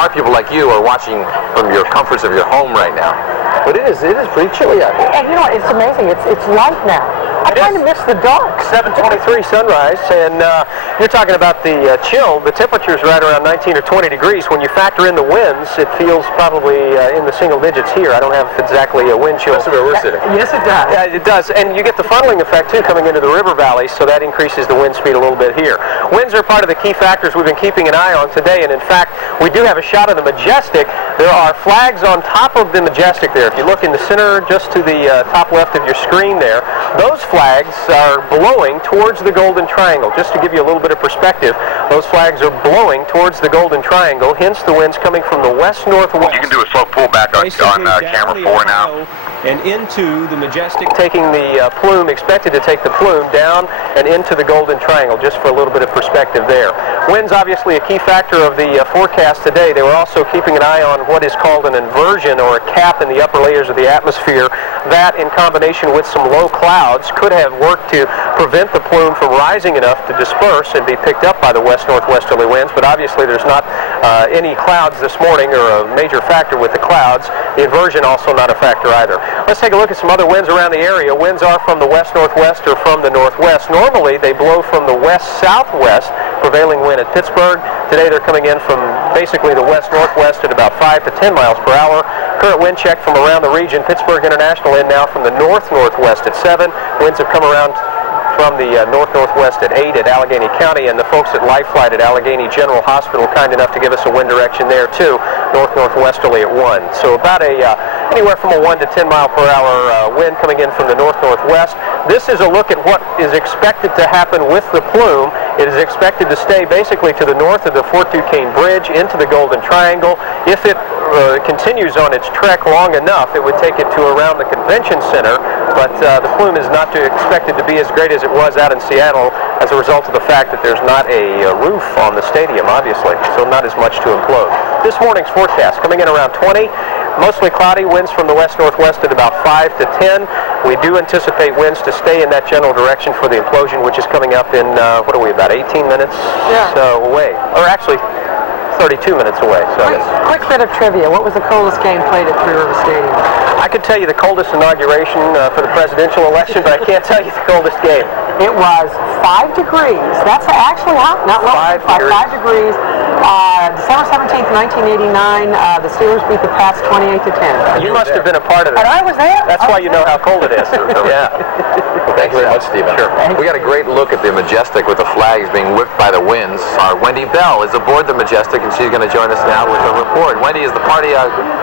smart people like you are watching from your comforts of your home right now. But it is pretty chilly out here. And you know what, it's amazing. It's light now. I kind of miss the dark. 7:23 sunrise, and you're talking about the chill. The temperature is right around 19 or 20 degrees. When you factor in the winds, it feels probably in the single digits here. I don't have exactly a wind chill. That's where we're sitting. Yes, it does. Yeah, it does, and you get the funneling effect too coming into the river valley, so that increases the wind speed a little bit here. Winds are part of the key factors we've been keeping an eye on today, and in fact, we do have a shot of the Majestic. There are flags on top of the Majestic there. If you look in the center, just to the top left of your screen there, those flags are blowing towards the Golden Triangle. Just to give you a little bit of perspective, those flags are blowing towards the Golden Triangle, hence the winds coming from the west-northwest. You can do a slow pullback on camera 4 now. And into the Majestic, taking the plume, expected to take the plume down and into the Golden Triangle, just for a little bit of perspective there. Winds obviously a key factor of the forecast today. They were also keeping an eye on what is called an inversion, or a cap in the upper layers of the atmosphere. That, in combination with some low clouds, could have worked to prevent the plume from rising enough to disperse and be picked up by the west-northwesterly winds, but obviously there's not any clouds this morning, or a major factor with the clouds. The inversion also not a factor either. Let's take a look at some other winds around the area. Winds are from the west-northwest or from the northwest. Normally they blow from the west-southwest, prevailing wind at Pittsburgh. Today they're coming in from basically the west-northwest at about 5 to 10 miles per hour. Current wind check from around the region. Pittsburgh International in now from the north-northwest at 7. Winds have come around from the north-northwest at 8 at Allegheny County, and the folks at Life Flight at Allegheny General Hospital kind enough to give us a wind direction there too, north-northwesterly at 1. So about anywhere from a 1 to 10 mile per hour wind coming in from the north-northwest. This is a look at what is expected to happen with the plume. It is expected to stay basically to the north of the Fort Duquesne Bridge into the Golden Triangle. If it continues on its trek long enough, it would take it to around the convention center, but the plume is not expected to be as great as it was out in Seattle as a result of the fact that there's not a roof on the stadium, obviously, so not as much to implode. This morning's forecast coming in around 20. Mostly cloudy, winds from the west-northwest at about 5 to 10. We do anticipate winds to stay in that general direction for the implosion, which is coming up in, what are we, about 18 minutes away. Or actually, 32 minutes away. So quick bit of trivia. What was the coldest game played at Three River Stadium? I could tell you the coldest inauguration for the presidential election, but I can't tell you the coldest game. It was 5 degrees. That's actually hot. Not low. 5 degrees. December 17th, 1989, the Steelers beat the Pats 28 to 10. You must have been a part of that. And I was there. That's why you know how cold it is. Yeah. Well, thank you very much, Stephen. Sure. We got a great look at the Majestic with the flags being whipped by the winds. Our Wendy Bell is aboard the Majestic, and she's going to join us now with a report. Wendy, is the party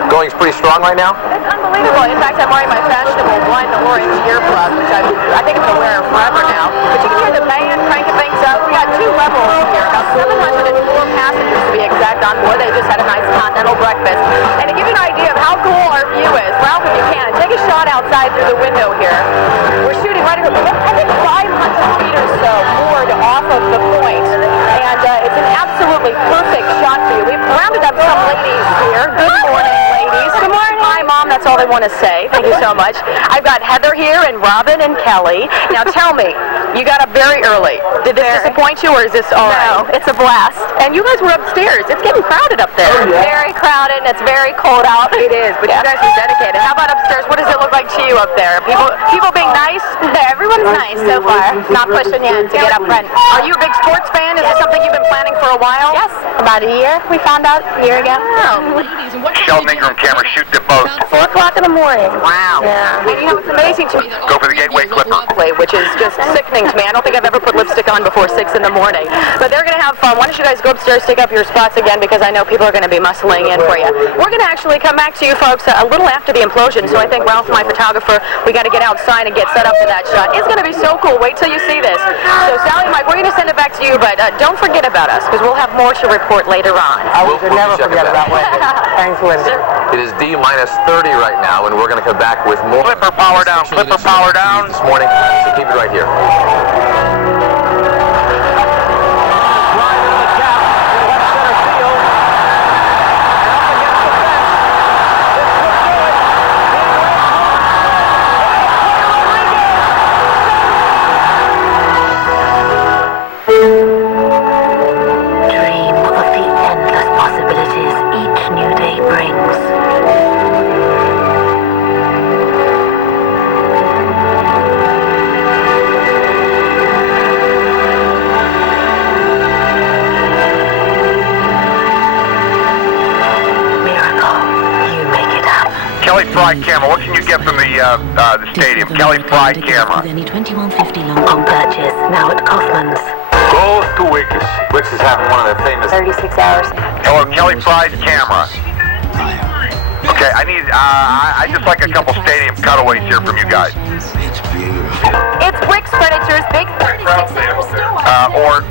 going pretty strong right now? It's unbelievable. In fact, I'm wearing my fashionable one orange earplug, which I think I'm going to wear forever now. But you can hear the band cranking things up. We got 2 levels here. About 704 passengers to be exact on board. They just had a nice continental breakfast. And to give you an idea of how cool our view is, Ralph, if you can, take a shot outside through the window here. We're shooting right over, I think 500 feet or so moored off of the point. And it's an absolutely perfect shot for you. We've rounded up some ladies here. Good morning, ladies. Good morning. Hi, Mom. That's all they want to say. Thank you so much. I've got Heather here and Robin and Kelly. Now tell me, you got up very early. Did this disappoint you, or is this all right? No, it's a blast. And you guys were upstairs. It's getting crowded up there. Oh, yeah. Very crowded, and it's very cold out. It is, but you guys are dedicated. How about upstairs? What does it look like to you up there? People being nice? Everyone's nice so far. Not pushing you to get up front. Are you a big sports fan? Is this something you've been planning for a while? Yes, about a year. We found out a year ago. Oh. Sheldon Ingram camera, shoot the boat. 4 o'clock in the morning. Wow. Yeah. And you know, it's amazing to me. Go for the Gateway Clipper. Which is just sickening to me. I don't think I've ever put lipstick on before 6 in the morning. But they're going to have fun. Why don't you guys go upstairs, take up your spots again, because I know people are going to be muscling in for you. We're going to actually come back to you folks a little after the implosion, so I think Ralph, my photographer, we got to get outside and get set up for that shot. It's going to be so cool. Wait till you see this. So Sally, Mike, we're going to send it back to you, but don't forget about us, because we'll have more to report later on. I will never forget about Wendy. Thanks, Wendy. It is D-30 right now, and we're going to come back with more. Clipper power down. Clipper power down. This morning, so keep it right here. Dream of the endless possibilities each Kelly Fry camera. What can you get from the stadium? Kelly Fry camera. With only $21.50 long-term purchase, now at Kaufman's. Go to Wicks. Wicks is having one of their famous 36 hours. Hello, Kelly Fry's camera. Okay, I just like a couple stadium cutaways here from you guys. It's Wicks Furniture's big 36 hour store.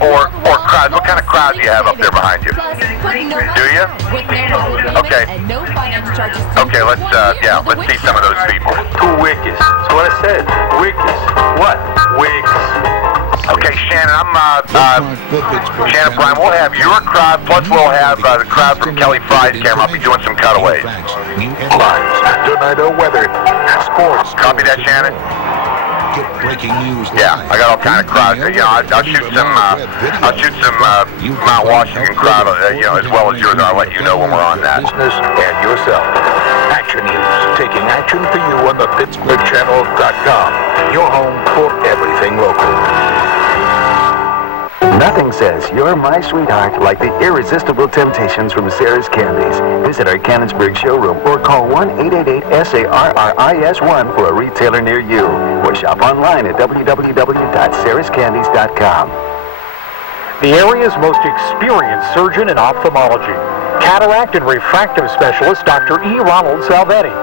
Or crowds. What kind of crowd do you have up there behind you? Do you? Okay. Okay, let's see some of those people. two Wicks. That's what I said. Wicks. What? Wicks. Okay, Shannon, Shannon Prime, we'll have your crowd, plus we'll have the crowd from Kelly Fry's camera. I'll be doing some cutaways. Headlines, tornado weather, sports. Copy that, Shannon? Get breaking news. Yeah, I got all kind of crowds. You know, I'll shoot some Mount Washington crowd, as well as yours. I'll let you know when we're on that. Business and yourself. Action News, taking action for you on the PittsburghChannel.com. Your home for everything local. Nothing says you're my sweetheart like the irresistible temptations from Sarah's Candies. Visit our Cannonsburg showroom or call 1-888-SARRIS-1 for a retailer near you. Or shop online at www.sarahscandies.com. The area's most experienced surgeon in ophthalmology, cataract and refractive specialist Dr. E. Ronald Salvetti,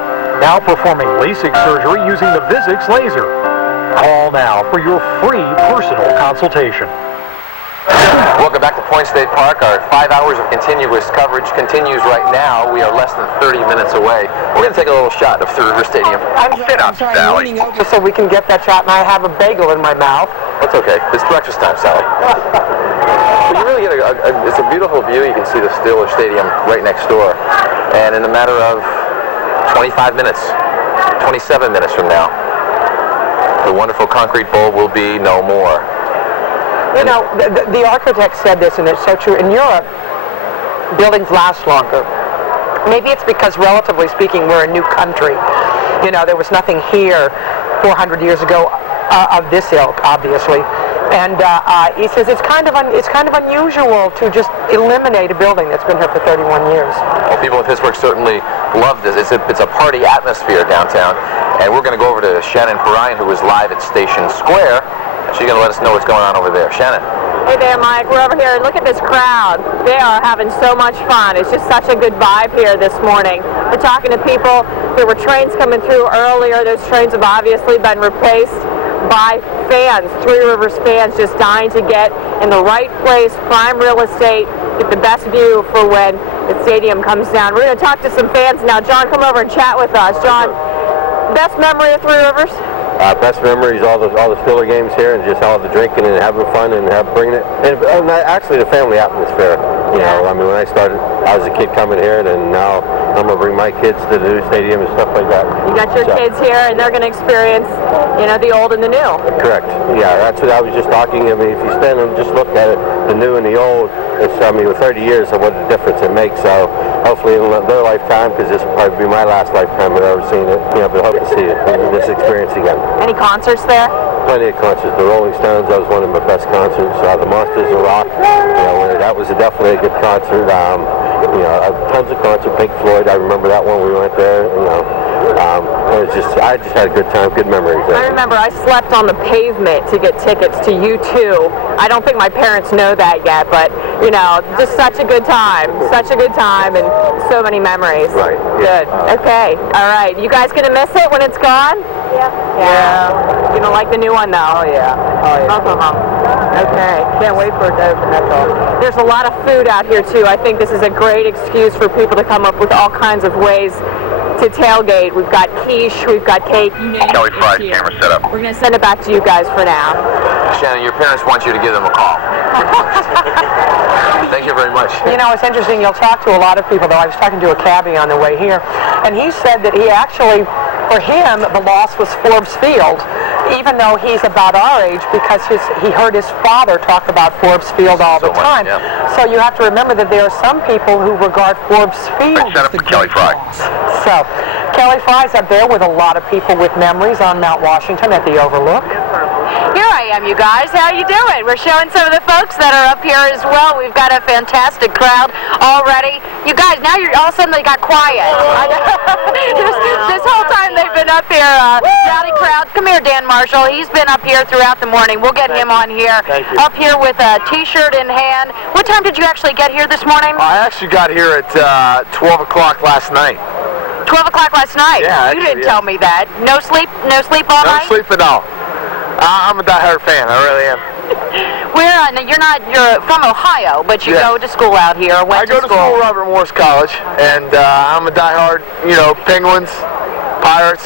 now performing LASIK surgery using the Vizix laser. Call now for your free personal consultation. Welcome back to Point State Park. Our 5 hours of continuous coverage continues right now. We are less than 30 minutes away. We're going to take a little shot of Three River Stadium. Sit up, Sally. Just so we can get that shot, and I have a bagel in my mouth. That's okay. It's breakfast time, Sally. You really get it's a beautiful view. You can see the Steelers Stadium right next door. And in a matter of 25 minutes, 27 minutes from now, the wonderful concrete bowl will be no more. You know, the architect said this, and it's so true. In Europe, buildings last longer. Maybe it's because, relatively speaking, we're a new country. You know, there was nothing here 400 years ago of this ilk, obviously. And he says it's kind of unusual to just eliminate a building that's been here for 31 years. Well, people in Pittsburgh certainly love this. It's a party atmosphere downtown, and we're going to go over to Shannon Perrine, who is live at Station Square. She's going to let us know what's going on over there. Shannon. Hey there, Mike. We're over here. Look at this crowd. They are having so much fun. It's just such a good vibe here this morning. We're talking to people. There were trains coming through earlier. Those trains have obviously been replaced by fans, Three Rivers fans, just dying to get in the right place, prime real estate, get the best view for when the stadium comes down. We're going to talk to some fans now. John, come over and chat with us. John, best memory of Three Rivers? Best memories, all the Steeler games here, and just all the drinking and having fun and bringing it. And actually, the family atmosphere. You know, I mean, when I started, I was a kid coming here, and now I'm gonna bring my kids to the new stadium and stuff like that. You got your kids here, and they're gonna experience, you know, the old and the new. Correct. Yeah, that's what I was just talking. I mean, if you stand and just look at it, the new and the old, it's, I mean, with 30 years of what a difference it makes. So hopefully in their lifetime, because this will probably be my last lifetime I've ever seen it. You know, but hope to see it, this experience again. Any concerts there? Plenty of concerts. The Rolling Stones, that was one of my best concerts. The Monsters of Rock, you know, that was definitely a good concert. You know, tons of concerts. Pink Floyd, I remember that one. We went there. You know, it was I just had a good time, good memories. I remember I slept on the pavement to get tickets to U2. I don't think my parents know that yet, but you know, just such a good time, and so many memories. Right. Good. Okay. All right. You guys gonna miss it when it's gone? Yeah. You don't like the new one though? Oh yeah. Both of them. Okay. Can't wait for it to open, that's all. There's a lot of food out here too. I think this is a great excuse for people to come up with all kinds of ways to tailgate. We've got quiche, we've got cake. Kelly Fry's camera set up. We're going to send it back to you guys for now. Shannon, your parents want you to give them a call. Thank you very much. You know, it's interesting. You'll talk to a lot of people, though. I was talking to a cabbie on the way here, and he said that he actually, for him, the loss was Forbes Field, even though he's about our age, because he heard his father talk about Forbes Field all the time. Yeah. So you have to remember that there are some people who regard Forbes Field Set as up the for Kelly Fry. So Kelly Fry's up there with a lot of people with memories on Mount Washington at the Overlook. Here I am, you guys. How you doing? We're showing some of the folks that are up here as well. We've got a fantastic crowd already. You guys, now you're all of a sudden they got quiet. this whole time they've been up here. Rowdy crowd. Come here, Dan Marshall. He's been up here throughout the morning. We'll get him on here. Up here with a T-shirt in hand. What time did you actually get here this morning? I actually got here at 12 o'clock last night. 12 o'clock last night? Yeah, you didn't tell me that. No sleep all night? No sleep at all. I'm a diehard fan. I really am. You're from Ohio, but you go to school out here. I go to school at Robert Morris College, and I'm a diehard, Penguins, Pirates,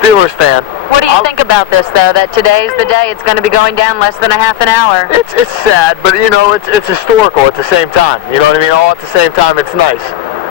Steelers fan. What do you think about this, though, that today's the day it's going to be going down less than a half an hour? It's sad, but, it's historical at the same time. You know what I mean? All at the same time, it's nice.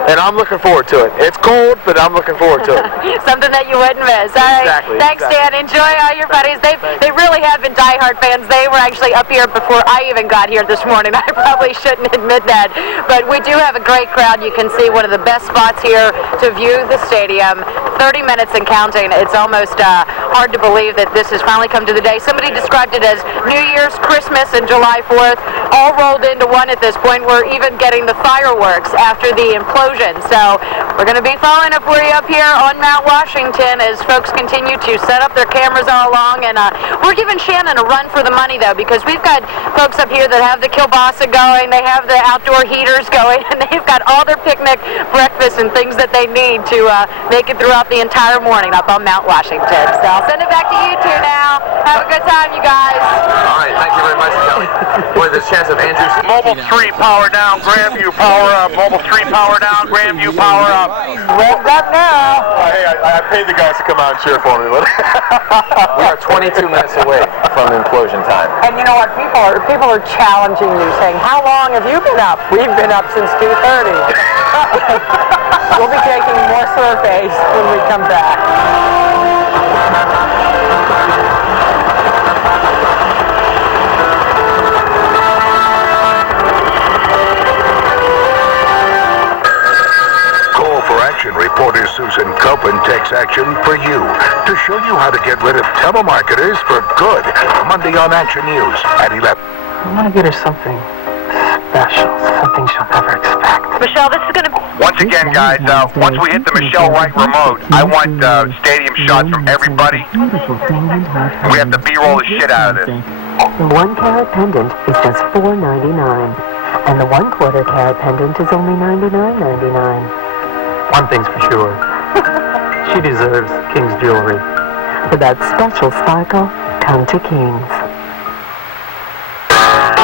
And I'm looking forward to it. It's cold, but I'm looking forward to it. Something that you wouldn't miss. All right. Exactly. Thanks, Dan. Enjoy all your buddies. They really have been diehard fans. They were actually up here before I even got here this morning. I probably shouldn't admit that. But we do have a great crowd. You can see one of the best spots here to view the stadium. 30 minutes and counting. It's almost hard to believe that this has finally come to the day. Somebody described it as New Year's, Christmas, and July 4th all rolled into one at this point. We're even getting the fireworks after the implosion. So we're going to be following up for you up here on Mount Washington as folks continue to set up their cameras all along. And we're giving Shannon a run for the money, though, because we've got folks up here that have the kielbasa going, they have the outdoor heaters going, and they've got all their picnic breakfast and things that they need to make it throughout the entire morning up on Mount Washington. So I'll send it back to you two now. Have a good time, you guys. All right, thank you very much, Kelly. Boy, there's a chance of Andrews. Mobile 3 power down, Grandview power up. Mobile 3 power down, Grandview power up. Revved up now. Hey, I paid the guys to come out and cheer for me. We are 22 minutes away from implosion time. And you know what? People are challenging you, saying, how long have you been up? We've been up since 2:30. We'll be taking more surveys when we come back. Reporter Susan Copeland takes action for you to show you how to get rid of telemarketers for good. Monday on Action News at 11. I want to get her something special, something she'll never expect. Michelle, this is going to... Once again, guys, once we hit the Michelle Wright remote, I want stadium shots from everybody. We have to B-roll the shit out of this. The 1 carat pendant is just $4.99, and the 1/4 carat pendant is only $99.99. One thing's for sure. She deserves King's jewelry. For that special sparkle, come to King's.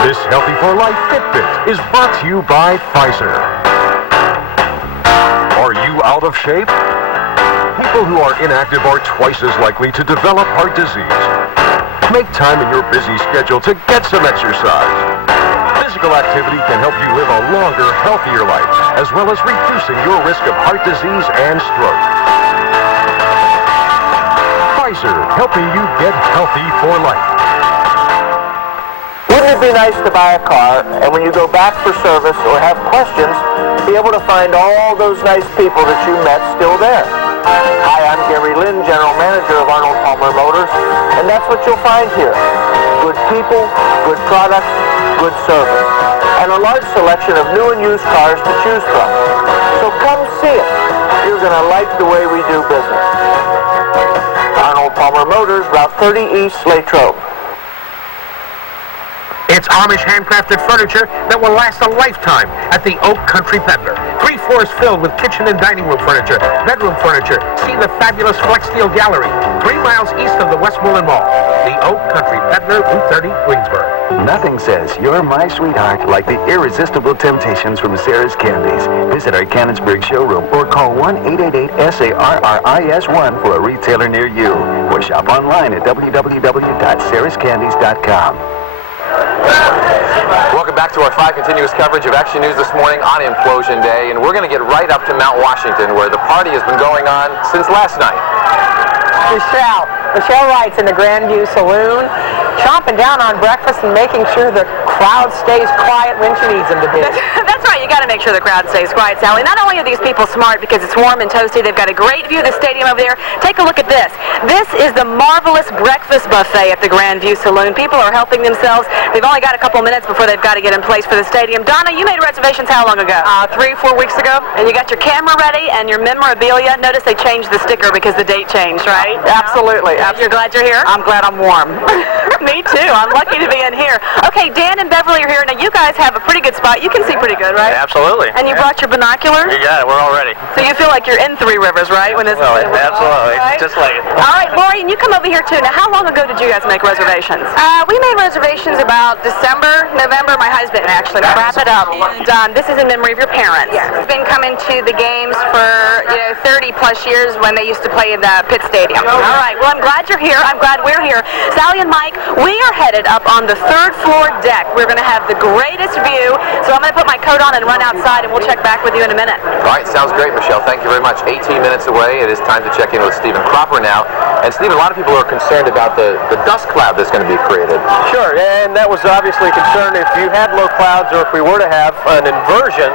This Healthy for Life Fitbit is brought to you by Pfizer. Are you out of shape? People who are inactive are twice as likely to develop heart disease. Make time in your busy schedule to get some exercise. Physical activity can help you live a longer, healthier life, as well as reducing your risk of heart disease and stroke. Pfizer, helping you get healthy for life. Wouldn't it be nice to buy a car, and when you go back for service or have questions, be able to find all those nice people that you met still there? Hi, I'm Gary Lynn, General Manager of Arnold Palmer Motors, and that's what you'll find here. Good people, good products, good service, and a large selection of new and used cars to choose from. So come see it. You're going to like the way we do business. Arnold Palmer Motors, Route 30 East, Latrobe. It's Amish handcrafted furniture that will last a lifetime at the Oak Country Peddler. 3 floors filled with kitchen and dining room furniture, bedroom furniture. See the fabulous Flex Steel Gallery, 3 miles east of the Westmoreland Mall. The Oak Country Peddler, Route 30, Greensburg. Nothing says you're my sweetheart like the irresistible temptations from Sarah's Candies. Visit our Cannonsburg showroom or call 1-888-SARRIS-1 for a retailer near you. Or shop online at www.sarahscandies.com. Welcome back to our 5 continuous coverage of Action News this morning on Implosion Day, and we're going to get right up to Mount Washington, where the party has been going on since last night. Michelle Wright's in the Grandview Saloon, chomping down on breakfast and making sure the crowd stays quiet when she needs them to be. That's right. you got to make sure the crowd stays quiet, Sally. Not only are these people smart because it's warm and toasty, they've got a great view of the stadium over there. Take a look at this. This is the marvelous breakfast buffet at the Grand View Saloon. People are helping themselves. They've only got a couple minutes before they've got to get in place for the stadium. Donna, you made reservations how long ago? 3-4 weeks ago. And you got your camera ready and your memorabilia. Notice they changed the sticker because the date changed, right? Absolutely. You're glad you're here? I'm glad I'm warm. Me too. I'm lucky to be in here. Okay, Dan and Beverly are here. Now, you guys have a pretty good spot. You can see pretty good, right? Absolutely. And you brought your binoculars? You got it. We're all ready. So you feel like you're in Three Rivers, right? When this Absolutely. Right? Just like it. All right, Lori, and you come over here too. Now, how long ago did you guys make reservations? We made reservations about December, November. My husband actually. Wrap it up. And this is in memory of your parents. Yeah. He's been coming to the games for 30 plus years when they used to play in the Pitt Stadium. All right. Well, I'm glad you're here. I'm glad we're here. Sally and Mike, we are headed up on the 3rd floor deck. We're going to have the greatest view. So I'm going to put my coat on and run outside, and we'll check back with you in a minute. All right, sounds great, Michelle. Thank you very much. 18 minutes away. It is time to check in with Stephen Cropper now. And Stephen, a lot of people are concerned about the dust cloud that's going to be created. Sure, and that was obviously a concern if you had low clouds or if we were to have an inversion.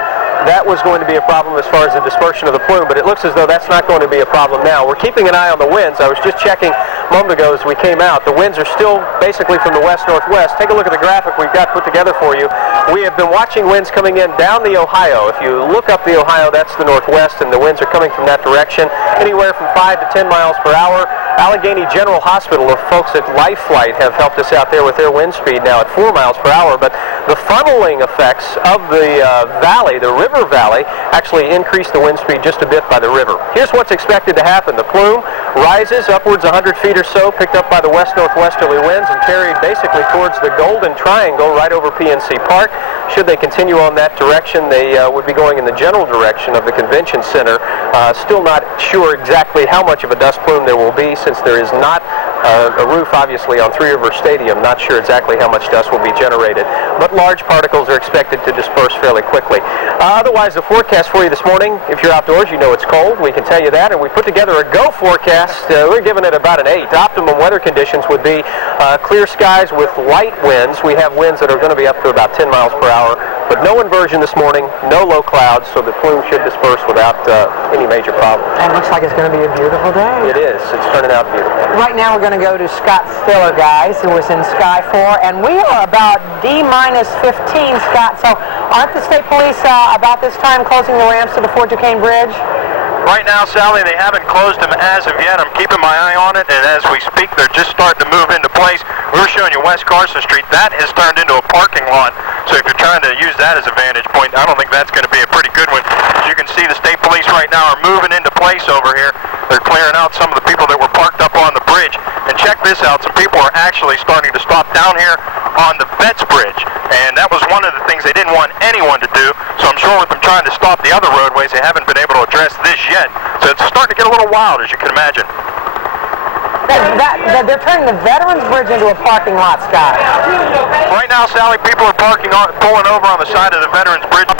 That was going to be a problem as far as the dispersion of the plume, but it looks as though that's not going to be a problem now. We're keeping an eye on the winds. I was just checking a moment ago as we came out. The winds are still basically from the west-northwest. Take a look at the graphic we've got put together for you. We have been watching winds coming in down the Ohio. If you look up the Ohio, that's the northwest, and the winds are coming from that direction, anywhere from 5 to 10 miles per hour. Allegheny General Hospital, the folks at Life Flight have helped us out there with their wind speed now at 4 miles per hour, but the funneling effects of the valley, the river valley, actually increase the wind speed just a bit by the river. Here's what's expected to happen. The plume rises upwards 100 feet or so, picked up by the west-northwesterly winds and carried basically towards the Golden Triangle right over PNC Park. Should they continue on that direction, they would be going in the general direction of the convention center. Still not sure exactly how much of a dust plume there will be since there is not a roof, obviously, on Three River Stadium. Not sure exactly how much dust will be generated, but large particles are expected to disperse fairly quickly. Otherwise, the forecast for you this morning, if you're outdoors, you know it's cold. We can tell you that, and we put together a go forecast. We're giving it about an 8. Optimum weather conditions would be clear skies with light winds. We have winds that are going to be up to about 10 miles per hour, but no inversion this morning, no low clouds, so the plume should disperse without any major problem. And it looks like it's going to be a beautiful day. It is. It's turning out beautiful. Right now we're going to go to Scott Stiller, guys, who was in Sky 4, and we are about D-15, Scott. So aren't the state police about this time closing the ramps to the Fort Duquesne Bridge? Right now, Sally, they haven't closed them as of yet. I'm keeping my eye on it, and as we speak, they're just starting to move into place. We were showing you West Carson Street. That has turned into a parking lot, so if you're trying to use that as a vantage point, I don't think that's going to be a pretty good one. As you can see, the state police right now are moving into place over here. They're clearing out some of the people that were parked up on the bridge. And check this out, some people are actually starting to stop down here on the Betts Bridge, and that was one of the things they didn't want anyone to do, so I'm sure with them trying to stop the other roadways, they haven't been able to address this yet. So it's starting to get a little wild, as you can imagine. They're turning the Veterans Bridge into a parking lot, Scott. Right now, Sally, people are pulling over on the side of the Veterans Bridge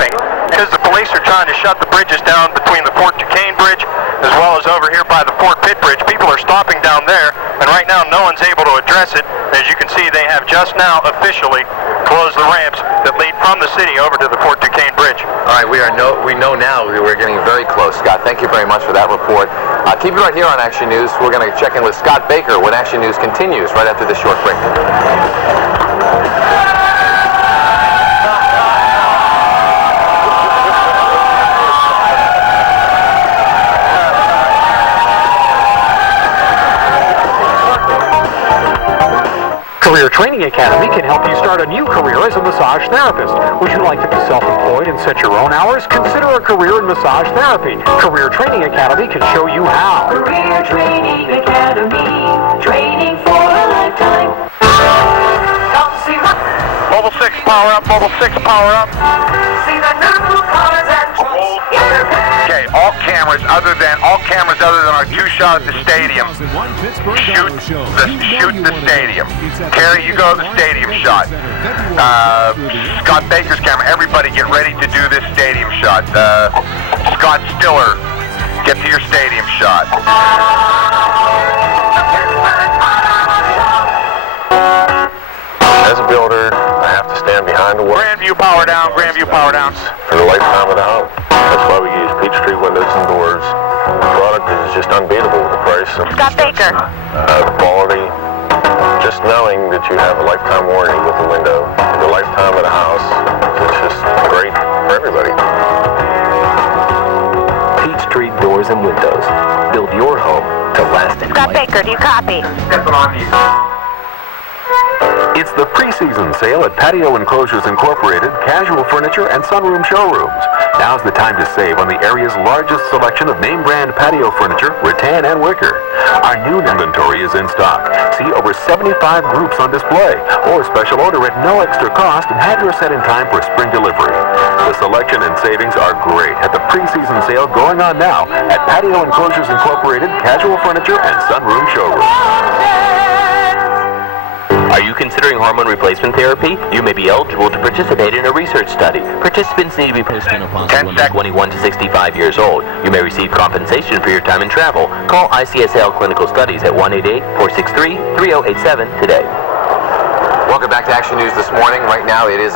because the police are trying to shut the bridges down between the Fort Duquesne Bridge as well as over here by the Fort Pitt Bridge. People are stopping down there, and right now no one's able to address it. As you can see, they have just now officially closed the ramps that lead from the city over to the Fort Duquesne Bridge. All right, we know now we're getting very close, Scott. Thank you very much for that report. Keep it right here on Action News. We're going to check in with Scott Baker when Action News continues right after this short break. Career Training Academy can help you start a new career as a massage therapist. Would you like to be self-employed and set your own hours? Consider a career in massage therapy. Career Training Academy can show you how. Career Training Academy, training for a lifetime. Come see the Mobile 6, power up. Mobile 6, power up. see the new cars and trucks in their Okay, all cameras other than our 2 shot at the stadium. Shoot the stadium. Terry, you go to the stadium shot. Scott Baker's camera. Everybody get ready to do this stadium shot. Scott Stiller, get to your stadium shot. As a builder, I have to stand behind to work. Grandview power down, Grandview power down. For the lifetime of the home. That's why we use Peachtree windows and doors. The product is just unbeatable with the price. Scott Baker. The quality, just knowing that you have a lifetime warranty with the window, the lifetime of the house, it's just great for everybody. Peachtree Doors and Windows. Build your home to last in Scott life. Baker, do you copy? It's the pre-season sale at Patio Enclosures Incorporated, Casual Furniture, and Sunroom Showrooms. Now's the time to save on the area's largest selection of name-brand patio furniture, rattan and wicker. Our new inventory is in stock. See over 75 groups on display, or special order at no extra cost and have your set in time for spring delivery. The selection and savings are great at the pre-season sale going on now at Patio Enclosures Incorporated, Casual Furniture, and Sunroom Showrooms. Are you considering hormone replacement therapy? You may be eligible to participate in a research study. Participants need to be postmenopausal 21 to 65 years old. You may receive compensation for your time and travel. Call ICSL Clinical Studies at 1-888-463-3087 today. Welcome back to Action News this morning. Right now it is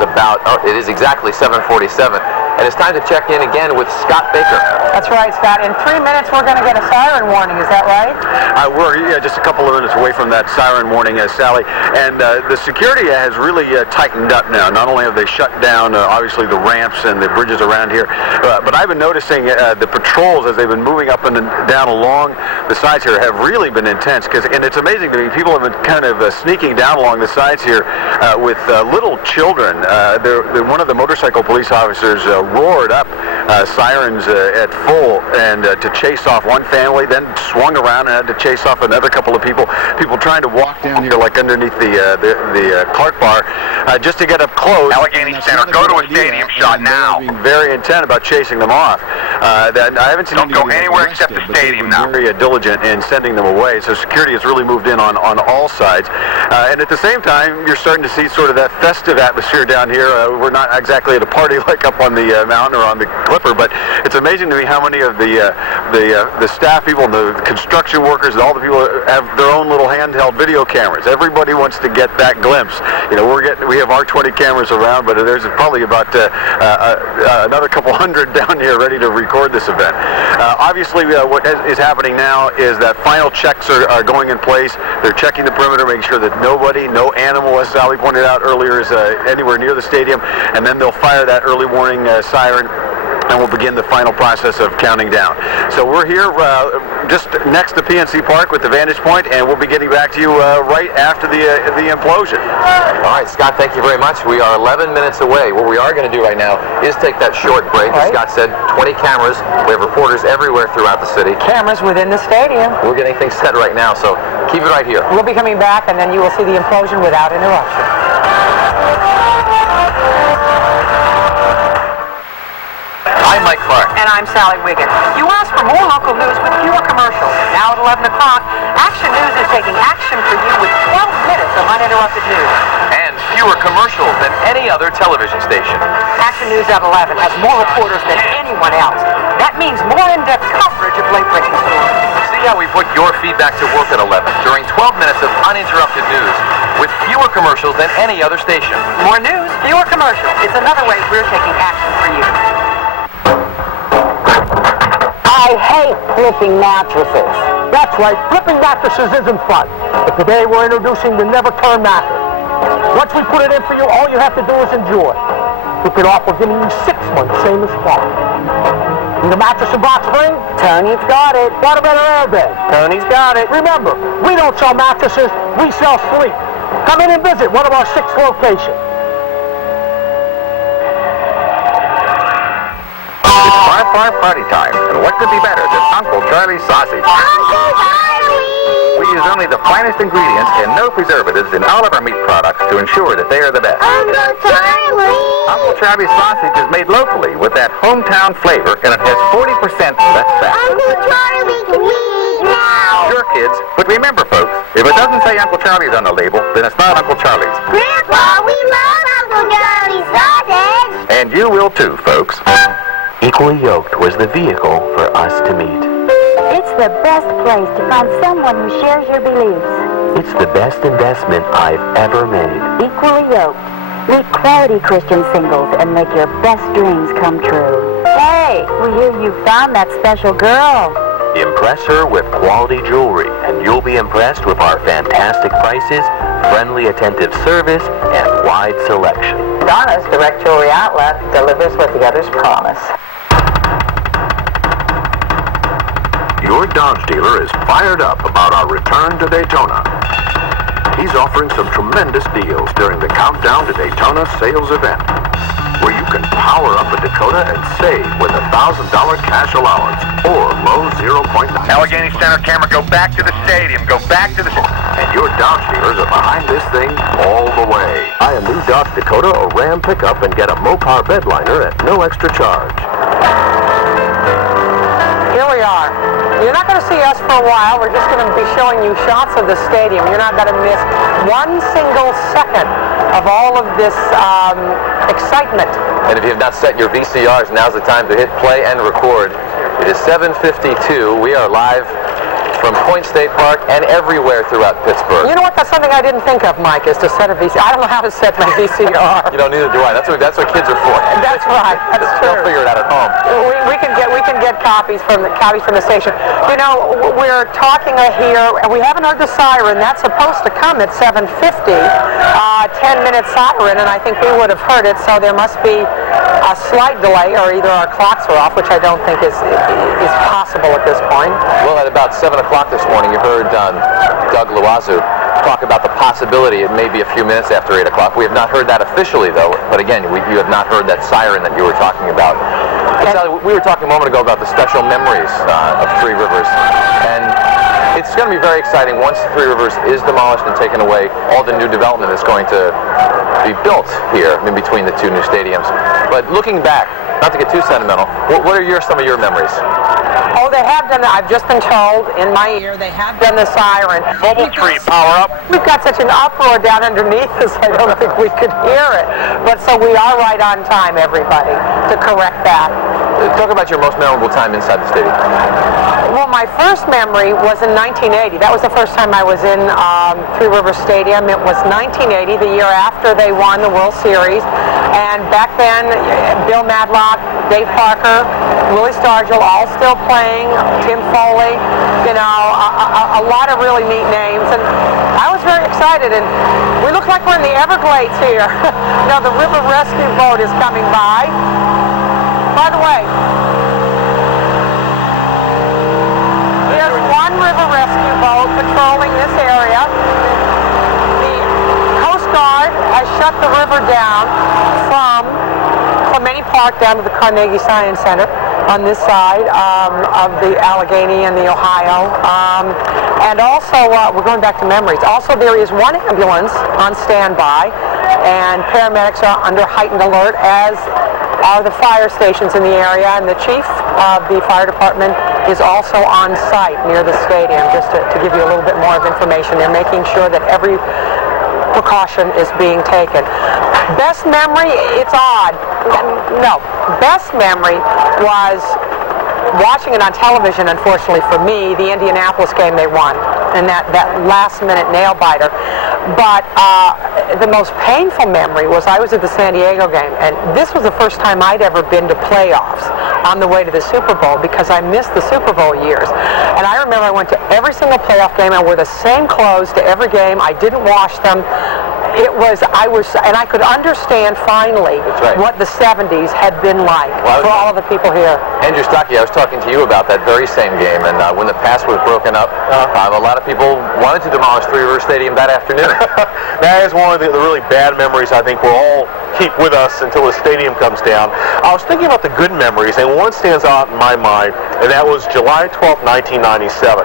exactly 7:47. And it's time to check in again with Scott Baker. That's right, Scott. In 3 minutes, we're going to get a siren warning. Is that right? We're just a couple of minutes away from that siren warning, Sally. And the security has really tightened up now. Not only have they shut down, obviously, the ramps and the bridges around here, but I've been noticing the patrols as they've been moving up and down along the sides here have really been intense. And it's amazing to me. People have been kind of sneaking down along the sides here with little children. One of the motorcycle police officers roared up sirens at full and to chase off one family, then swung around and had to chase off another couple of people trying to walk down here like underneath the Clark bar just to get up close. Allegheny Center, go to a stadium shot now. Being very intent about chasing them off. I haven't seen Don't go anywhere except the stadium now. Very diligent in sending them away, so security has really moved in on all sides. And at the same time, you're starting to see sort of that festive atmosphere down here. We're not exactly at a party like up on the mountain or on the Clipper, but it's amazing to me how many of the staff people and the construction workers and all the people have their own little handheld video cameras. Everybody wants to get that glimpse. You know, we have our 20 cameras around, but there's probably about another couple hundred down here ready to record this event. Obviously, what is happening now is that final checks are going in place. They're checking the perimeter, making sure that nobody, no animal, as Sally pointed out earlier, is anywhere near the stadium, and then they'll fire that early warning siren, and we'll begin the final process of counting down. So we're here just next to PNC Park with the Vantage Point, and we'll be getting back to you right after the implosion. All right, Scott, thank you very much. We are 11 minutes away. What we are going to do right now is take that short break. As Scott said, 20 cameras. We have reporters everywhere throughout the city. Cameras within the stadium. We're getting things set right now, so keep it right here. We'll be coming back, and then you will see the implosion without interruption. I'm Mike Clark. And I'm Sally Wiggins. You asked for more local news with fewer commercials. Now at 11 o'clock, Action News is taking action for you with 12 minutes of uninterrupted news. And fewer commercials than any other television station. Action News at 11 has more reporters than anyone else. That means more in-depth coverage of late-breaking stories. See how we put your feedback to work at 11 during 12 minutes of uninterrupted news with fewer commercials than any other station. More news, fewer commercials. It's another way we're taking action for you. I hate flipping mattresses. That's right, flipping mattresses isn't fun. But today we're introducing the Never Turn mattress. Once we put it in for you, all you have to do is enjoy. Flip it off, we're giving you 6 months, same as far. Need a mattress and box spring? Tony's got it. What about an airbag? Tony's got it. Remember, we don't sell mattresses, we sell sleep. Come in and visit one of our 6 locations. It's far party time, and what could be better than Uncle Charlie's sausage? Uncle Charlie! We use only the finest ingredients and no preservatives in all of our meat products to ensure that they are the best. Uncle Charlie! Uncle Charlie's sausage is made locally with that hometown flavor, and it has 40% less fat. Uncle Charlie, can we eat now? Sure, kids, but remember, folks, if it doesn't say Uncle Charlie's on the label, then it's not Uncle Charlie's. Grandpa, we love Uncle Charlie's sausage! And you will too, folks. Equally Yoked was the vehicle for us to meet. It's the best place to find someone who shares your beliefs. It's the best investment I've ever made. Equally Yoked. Meet quality Christian singles and make your best dreams come true. Hey, we hear you found that special girl. Impress her with quality jewelry, and you'll be impressed with our fantastic prices, friendly, attentive service, and wide selection. Donna's Direct Jewelry Outlet delivers what the others promise. Your Dodge dealer is fired up about our return to Daytona. He's offering some tremendous deals during the Countdown to Daytona sales event, where you can power up a Dakota and save with a $1,000 cash allowance or low 0.9. Allegheny Center camera, go back to the stadium. Go back to the... And your Dodge dealers are behind this thing all the way. Buy a new Dodge Dakota or Ram pickup and get a Mopar bed liner at no extra charge. Here we are. You're not going to see us for a while. We're just going to be showing you shots of the stadium. You're not going to miss one single second of all of this excitement. And if you have not set your VCRs, now's the time to hit play and record. It is 7:52. We are live from Point State Park and everywhere throughout Pittsburgh. You know what? That's something I didn't think of, Mike, is to set a VCR. I don't know how to set my VCR. You know, neither do I. That's what kids are for. That's right. That's true. They'll figure it out at home. We can get copies from the station. You know, we're talking here, and we haven't heard the siren. That's supposed to come at 7:50. 10-minute siren, and I think we would have heard it. So there must be a slight delay, or either our clocks are off, which I don't think is possible at this point. Well, at about 7 o'clock this morning, you heard Doug Loazu talk about the possibility it may be a few minutes after 8 o'clock. We have not heard that officially, though. But again, you have not heard that siren that you were talking about. Sally, we were talking a moment ago about the special memories of Three Rivers, and it's going to be very exciting once Three Rivers is demolished and taken away. All the new development is going to be built here in between the two new stadiums. But looking back, not to get too sentimental, what are some of your memories? Oh, they have done that. I've just been told in my ear they have done the siren. Mobile tree, power up. We've got such an uproar down underneath us, I don't think we could hear it. But so we are right on time, everybody, to correct that. Talk about your most memorable time inside the stadium. Well, my first memory was in 1980. That was the first time I was in Three Rivers Stadium. It was 1980, the year after they won the World Series. And back then, Bill Madlock, Dave Parker, Willie Stargell, all still playing, Tim Foley, you know, a lot of really neat names. And I was very excited, and we look like we're in the Everglades here. Now, the river rescue boat is coming by. By the way, there's one river rescue boat patrolling this area. The Coast Guard has shut the river down from Clemente Park down to the Carnegie Science Center on this side of the Allegheny and the Ohio. And also, we're going back to memories. Also, there is one ambulance on standby, and paramedics are under heightened alert, as are the fire stations in the area, and the chief of the fire department is also on site near the stadium, just to give you a little bit more of information. They're making sure that every precaution is being taken. Best memory, it's odd. No, best memory was watching it on television, unfortunately for me, the Indianapolis game they won, and that last-minute nail-biter. But the most painful memory was I was at the San Diego game, and this was the first time I'd ever been to playoffs on the way to the Super Bowl, because I missed the Super Bowl years. And I remember I went to every single playoff game. I wore the same clothes to every game. I didn't wash them. And I could understand finally what the 70s had been like for all of the people here. Andrew Stockey, I was talking to you about that very same game, and when the pass was broken up, a lot of people wanted to demolish Three Rivers Stadium that afternoon. That is one of the really bad memories I think we'll all keep with us until the stadium comes down. I was thinking about the good memories, and one stands out in my mind, and that was July 12, 1997.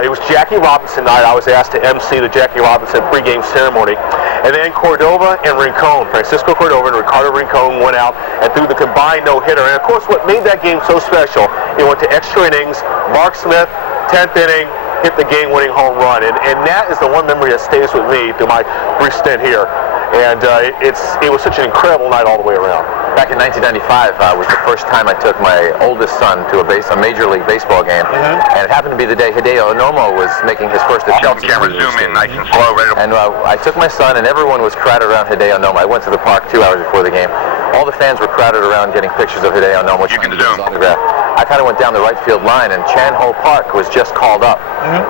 It was Jackie Robinson night. I was asked to MC the Jackie Robinson pregame ceremony. And then Cordova and Rincon, Francisco Cordova and Ricardo Rincon went out and threw the combined no-hitter. And of course, what made that game so special, it went to extra innings. Mark Smith, 10th inning, hit the game-winning home run. And that is the one memory that stays with me through my brief stint here. And it was such an incredible night all the way around. Back in 1995 was the first time I took my oldest son to a Major League Baseball game, and it happened to be the day Hideo Nomo was making his first appearance. Camera zoom in nice and slow. Ready to... And I took my son, and everyone was crowded around Hideo Nomo. I went to the park 2 hours before the game. All the fans were crowded around getting pictures of Hideo Nomo. You can zoom. I kind of went down the right field line, and Chan Ho Park was just called up.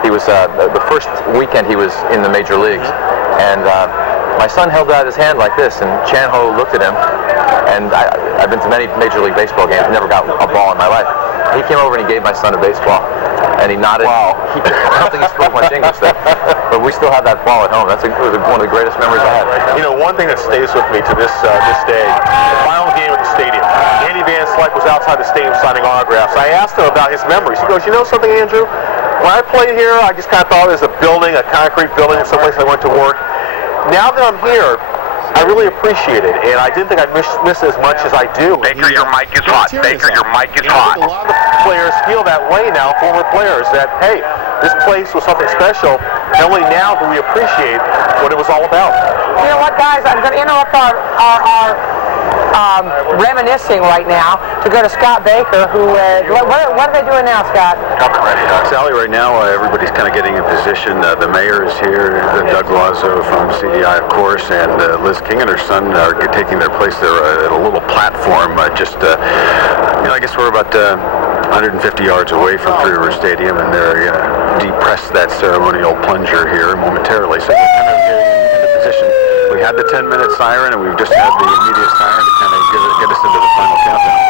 He was the first weekend he was in the major leagues, and my son held out his hand like this, and Chan Ho looked at him. And I've been to many Major League Baseball games, never got a ball in my life. He came over and he gave my son a baseball, and he nodded. Wow. I don't think he spoke much English there, but we still have that ball at home. That's one of the greatest memories I had. You know, one thing that stays with me to this day, the final game at the stadium. Andy Van Slyke was outside the stadium signing autographs. I asked him about his memories. He goes, you know something, Andrew? When I played here, I just kind of thought it was a building, a concrete building, someplace I went to work. Now that I'm here, I really appreciate it, and I didn't think I'd miss it as much as I do. Baker, your mic is hot. Baker, your mic is hot. A lot of players feel that way now, former players, that, hey, this place was something special, and only now do we appreciate what it was all about. You know what, guys? I'm going to interrupt our reminiscing right now to go to Scott Baker, who, what are they doing now, Scott? Sally, right now, everybody's kind of getting in position. The mayor is here, Doug Lazo from CDI, of course, and Liz King and her son are taking their place there at a little platform. I guess we're about 150 yards away from Three River Stadium, and they're depress that ceremonial plunger here momentarily. So they're kind of getting into position. We had the 10-minute siren, and we've just had the immediate siren to kind of get us into the final countdown.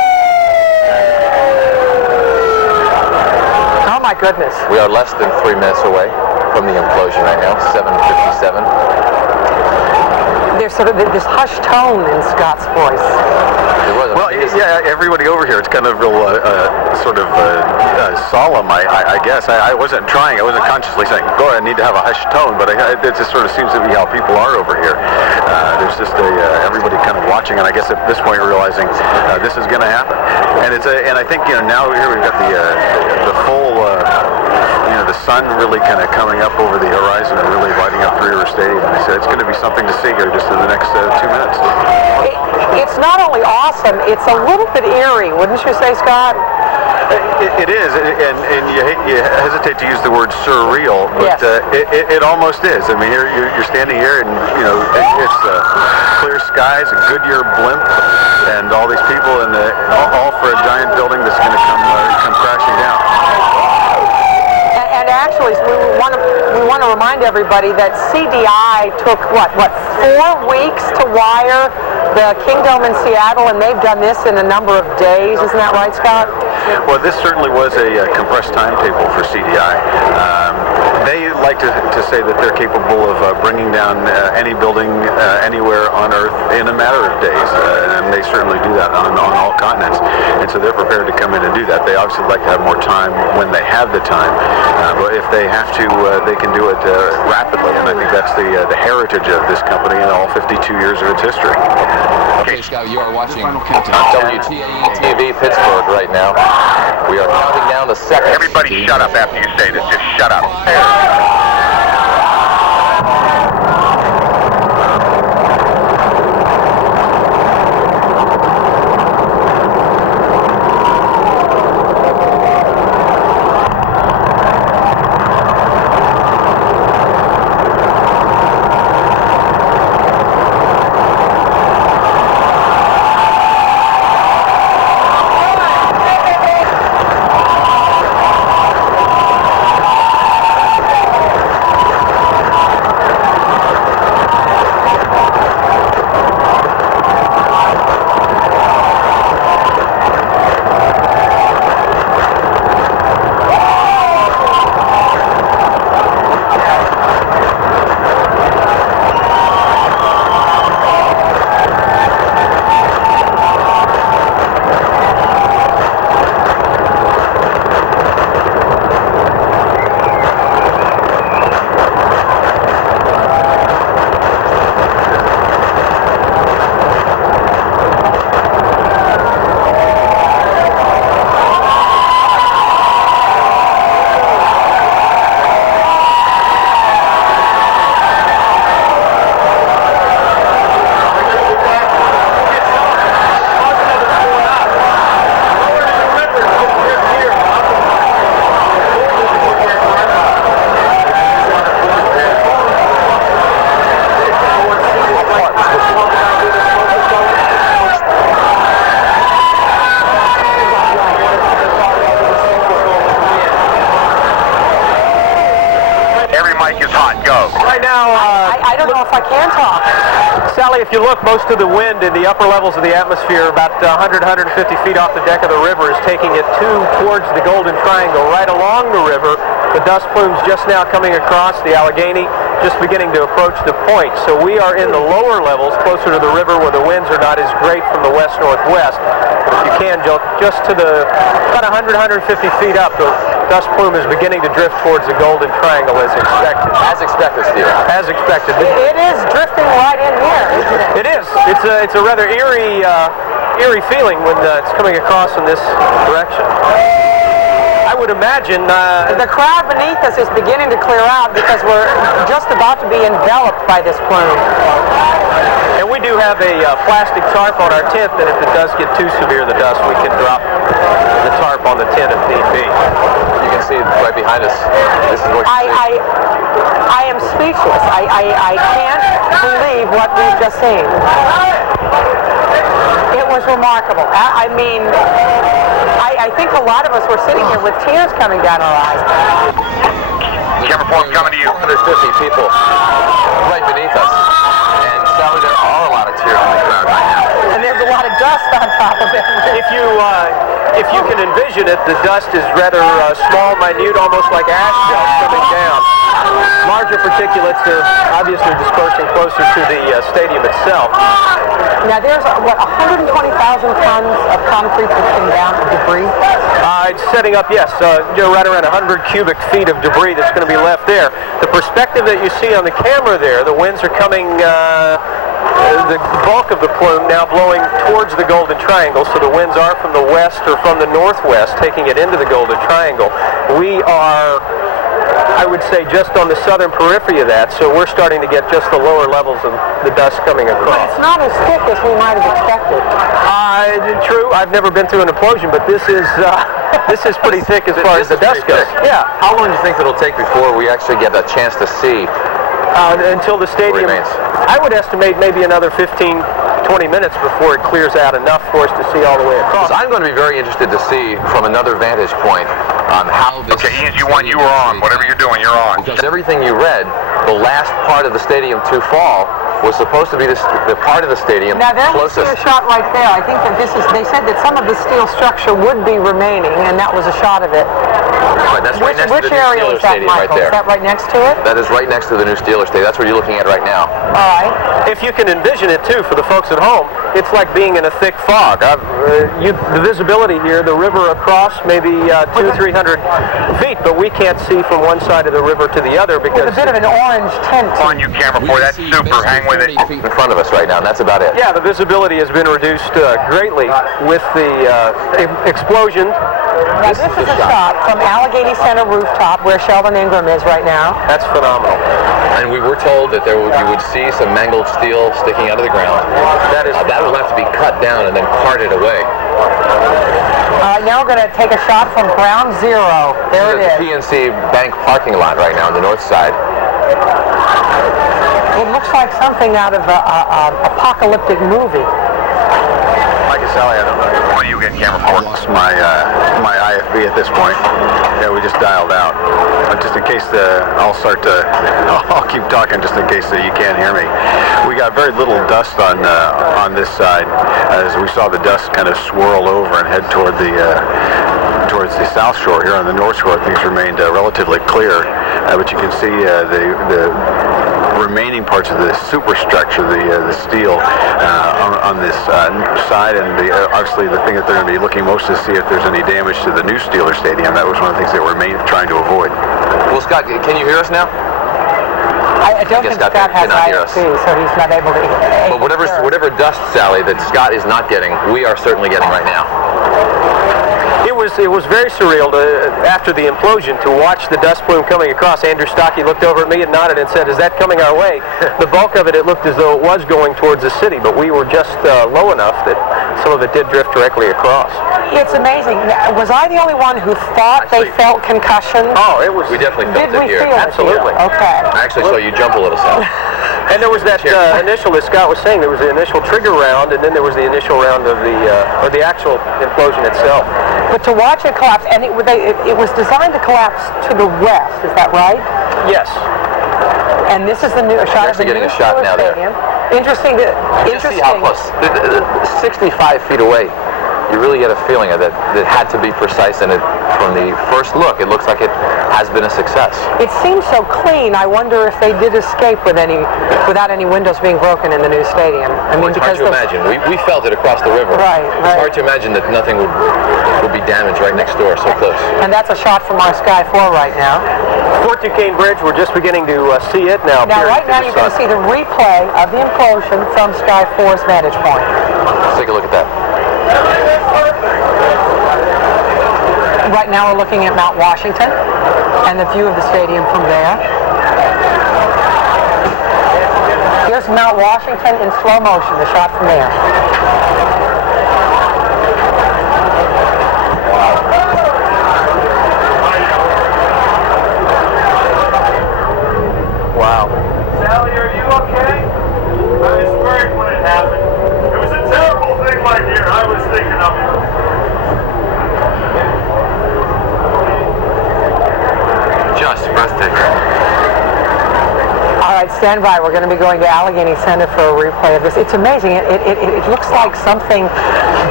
Oh my goodness. We are less than 3 minutes away from the implosion right now, 7:57. There's sort of this hushed tone in Scott's voice. Well, yeah, everybody over here, it's kind of real solemn, I guess. I wasn't trying, I wasn't consciously saying, go ahead, I need to have a hushed tone, but it just sort of seems to be how people are over here. There's just everybody kind of watching, and I guess at this point realizing this is going to happen. And I think, now here we've got the full, the sun really kind of coming up over the horizon and really lighting up Three River Stadium. And I said it's going to be something to see here just in the next 2 minutes. It's not only awesome, it's a little bit eerie, wouldn't you say, Scott? It is, and you hesitate to use the word surreal, but yes. It almost is. I mean, you're standing here, and it's clear skies, a Goodyear blimp, and all these people, and all for a giant building that's going to come crashing down. And actually, we want to remind everybody that CDI took what 4 weeks to wire the Kingdome in Seattle, and they've done this in a number of days. Isn't that right, Scott? Well, this certainly was a compressed timetable for CDI. They like to say that they're capable of bringing down any building anywhere on Earth in a matter of days, and they certainly do that on all continents. And so they're prepared to come in and do that. They obviously like to have more time when they have the time, but if they have to, they can do it rapidly. And I think that's the heritage of this company in all 52 years of its history. Okay, Scott, you are watching WTAE-TV Pittsburgh right now. We are counting down the seconds. Everybody shut up after you say this. Just shut up. now... I don't know if I can talk. Sally, if you look, most of the wind in the upper levels of the atmosphere, about 100, 150 feet off the deck of the river, is taking it towards the Golden Triangle. Right along the river, the dust plumes just now coming across the Allegheny, just beginning to approach the point. So we are in the lower levels, closer to the river, where the winds are not as great from the west-northwest. But if you can, just to the about 100, 150 feet up, the dust plume is beginning to drift towards the Golden Triangle as expected. As expected, Steve. As expected. It is drifting right in here, isn't it? It is. It's a rather eerie feeling when it's coming across in this direction. I would imagine... the crowd beneath us is beginning to clear out because we're just about to be enveloped by this plume. And we do have a plastic tarp on our tent that if it does get too severe, the dust, we can drop the tarp on the tent if need be. You can see right behind us. This is what I am speechless. I can't believe what we've just seen. It was remarkable. I mean, I think a lot of us were sitting here with tears coming down our eyes. Camera form coming to you. 150 people right beneath us. And Sally, there are a lot of tears on the ground right now. And there's a lot of dust on top of it. If you can envision it, the dust is rather small, minute, almost like ash shells coming down. Larger particulates are obviously dispersing closer to the stadium itself. Now there's, 120,000 tons of concrete that came down of debris? It's setting up, yes, right around 100 cubic feet of debris that's going to be left there. The perspective that you see on the camera there, the winds are coming, the bulk of the plume now blowing towards the Golden Triangle, so the winds are from the west or from the northwest, taking it into the Golden Triangle. We are, I would say, just on the southern periphery of that, so we're starting to get just the lower levels of the dust coming across. It's not as thick as we might have expected. True, I've never been through an implosion, but this is pretty thick as far as the dust goes. Yeah. How long do you think it'll take before we actually get a chance to see? Until the stadium, I would estimate maybe another 15, 20 minutes before it clears out enough for us to see all the way across. I'm going to be very interested to see from another vantage point how this... Okay, Ian, you were on. Whatever you're doing, you're on. Because everything you read, the last part of the stadium to fall was supposed to be the part of the stadium now, closest. Now, there's a shot right there. I think that they said that some of the steel structure would be remaining, and that was a shot of it. Right, that's right next to the new Steelers Stadium right there. Is that right next to it? That is right next to the new Steelers Stadium. That's what you're looking at right now. All right. If you can envision it, too, for the folks at home, it's like being in a thick fog. The visibility here, the river across, maybe 200, 300 feet, but we can't see from one side of the river to the other because... It's a bit of an orange tint. On you, camera boy. That's super. Hang with it. In front of us right now, and that's about it. Yeah, the visibility has been reduced greatly with the explosion. Now, this is a shot from Allegheny Center rooftop where Sheldon Ingram is right now. That's phenomenal. And we were told that you would see some mangled steel sticking out of the ground. That will have to be cut down and then carted away. Now we're going to take a shot from ground zero. There it is. The PNC Bank parking lot right now on the north side. It looks like something out of an apocalyptic movie. Mike and Sally, I don't know. What are you getting, camera for? My IFB at this point. Yeah, we just dialed out. Just in case I'll keep talking just in case you can't hear me. We got very little dust on this side, as we saw the dust kind of swirl over and head toward towards the south shore. Here on the north shore, things remained relatively clear, but you can see the remaining parts of the superstructure, the steel on this side, and obviously the thing that they're going to be looking most to see if there's any damage to the new Steelers Stadium. That was one of the things they were trying to avoid. Well, Scott, can you hear us now? I don't think Scott has IFB, so he's not able to. But whatever dust, Sally, that Scott is not getting, we are certainly getting right now. It was very surreal after the implosion to watch the dust plume coming across. Andrew Stockey looked over at me and nodded and said, "Is that coming our way?" The bulk of it looked as though it was going towards the city, but we were just low enough that some of it did drift directly across. It's amazing. Was I the only one who thought they felt concussion? Oh, it was. We definitely felt it here. Absolutely. Okay. I actually saw you jump a little, Sally. And there was that initial, as Scott was saying, there was the initial trigger round, and then there was the initial round of the actual implosion itself. But to watch it collapse, and it was designed to collapse to the west, is that right? Yes. And this is the new shot of the getting new a shot now there. stadium. Interesting. Just see how close. 65 feet away. You really get a feeling of that had to be precise, and from the first look, it looks like it has been a success. It seems so clean. I wonder if they did escape without any windows being broken in the new stadium. I mean, it's hard to imagine. We felt it across the river. Right. It's hard to imagine that nothing would be damaged right next door, so close. And that's a shot from our Sky 4 right now. Fort Duquesne Bridge, we're just beginning to see it now. Now, right now, you're going to see the replay of the implosion from Sky 4's vantage point. Let's take a look at that. Right now we're looking at Mount Washington and the view of the stadium from there. Here's Mount Washington in slow motion, the shot from there. Wow. Sally, are you okay? I was worried when it happened. It was a terrible thing, my dear. I was thinking of you. Just breathtaking. All right, stand by. We're going to be going to Allegheny Center for a replay of this. It's amazing. It looks like something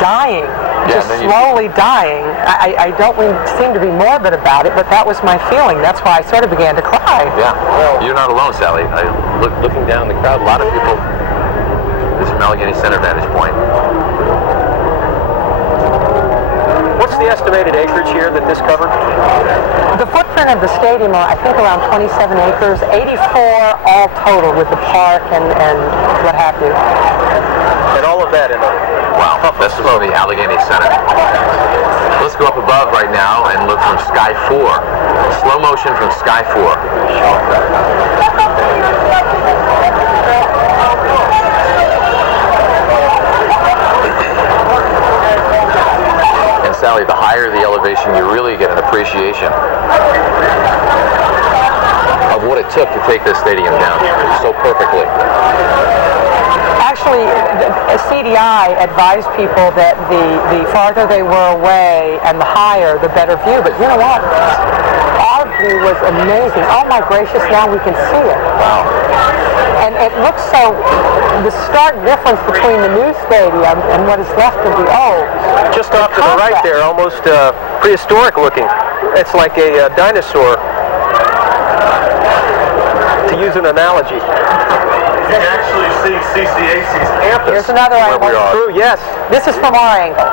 dying, just slowly dying. I don't seem to be morbid about it, but that was my feeling. That's why I sort of began to cry. Yeah, you're not alone, Sally. Looking down the crowd, a lot of people. This from Allegheny Center vantage point. What's the estimated acreage here that this covered? The footprint of the stadium are, I think, around 27 acres, 84 all total with the park and what have you. And all of that in it. Wow, that's from the Allegheny Center. Let's go up above right now and look from Sky 4. Slow motion from Sky 4. Sally, the higher the elevation, you really get an appreciation of what it took to take this stadium down so perfectly. Actually, CDI advised people that the farther they were away and the higher, the better view. But you know what? Our view was amazing. Oh my gracious, now we can see it. Wow. And it looks so, the stark difference between the new stadium and what is left of the old. Just off to the right there, almost prehistoric looking. It's like a dinosaur, to use an analogy. You can actually see CCAC's campus. Here's another angle. True, yes. This is from our angle.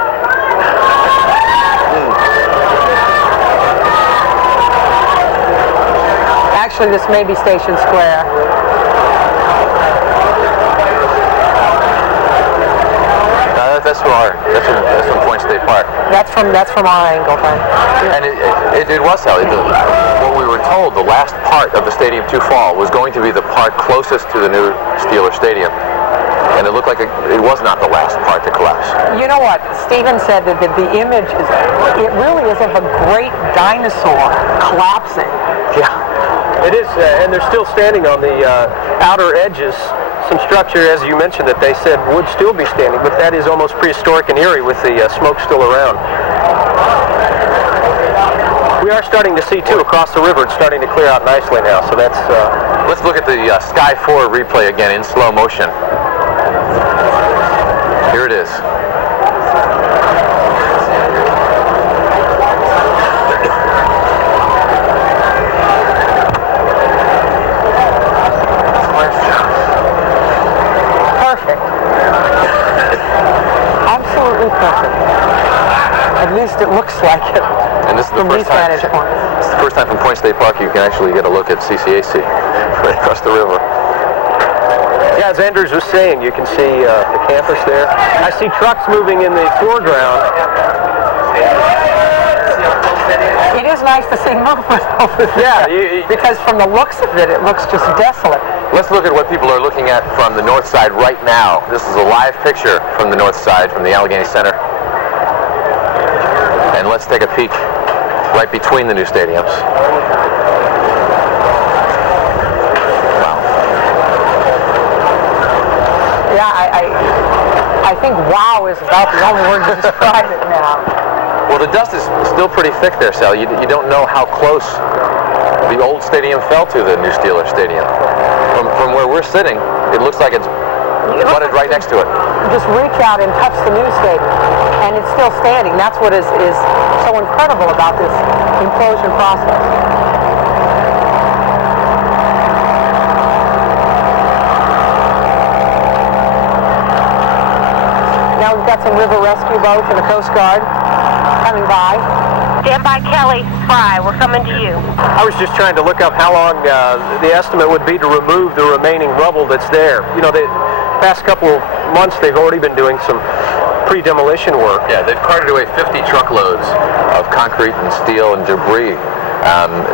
Actually, this may be Station Square. That's from Point State Park. That's from our angle, then. And it was, Sally. What we were told, the last part of the stadium to fall was going to be the part closest to the new Steeler Stadium. And it looked like it was not the last part to collapse. You know what? Stephen said that the image it really is of a great dinosaur collapsing. Yeah. It is, and they're still standing on the outer edges. Some structure, as you mentioned, that they said would still be standing, but that is almost prehistoric and eerie with the smoke still around. We are starting to see, too, across the river. It's starting to clear out nicely now, so that's... Let's look at the Sky 4 replay again in slow motion. Here it is. Perfect. At least it looks like it. And this is the first time. It's the first time from Point State Park you can actually get a look at CCAC right across the river. Yeah, as Andrews was saying, you can see the campus there. I see trucks moving in the foreground. It is nice to see movement over there. Yeah, because from the looks of it, it looks just desolate. Let's look at what people are looking at from the north side right now. This is a live picture from the north side, from the Allegheny Center. And let's take a peek right between the new stadiums. Wow. Yeah, I think wow is about the only word to describe it now. Well, the dust is still pretty thick there, Sal. You don't know how close the old stadium fell to the new Steeler Stadium. from where we're sitting, it looks like it's flooded right next to it. Just reach out and touch the news stadium, and it's still standing. That's what is so incredible about this implosion process. Now we've got some river rescue boats and the Coast Guard coming by. Stand by, Kelly. Fry, we're coming to you. I was just trying to look up how long the estimate would be to remove the remaining rubble that's there. You know, the past couple of months they've already been doing some pre-demolition work. Yeah, they've carted away 50 truckloads of concrete and steel and debris.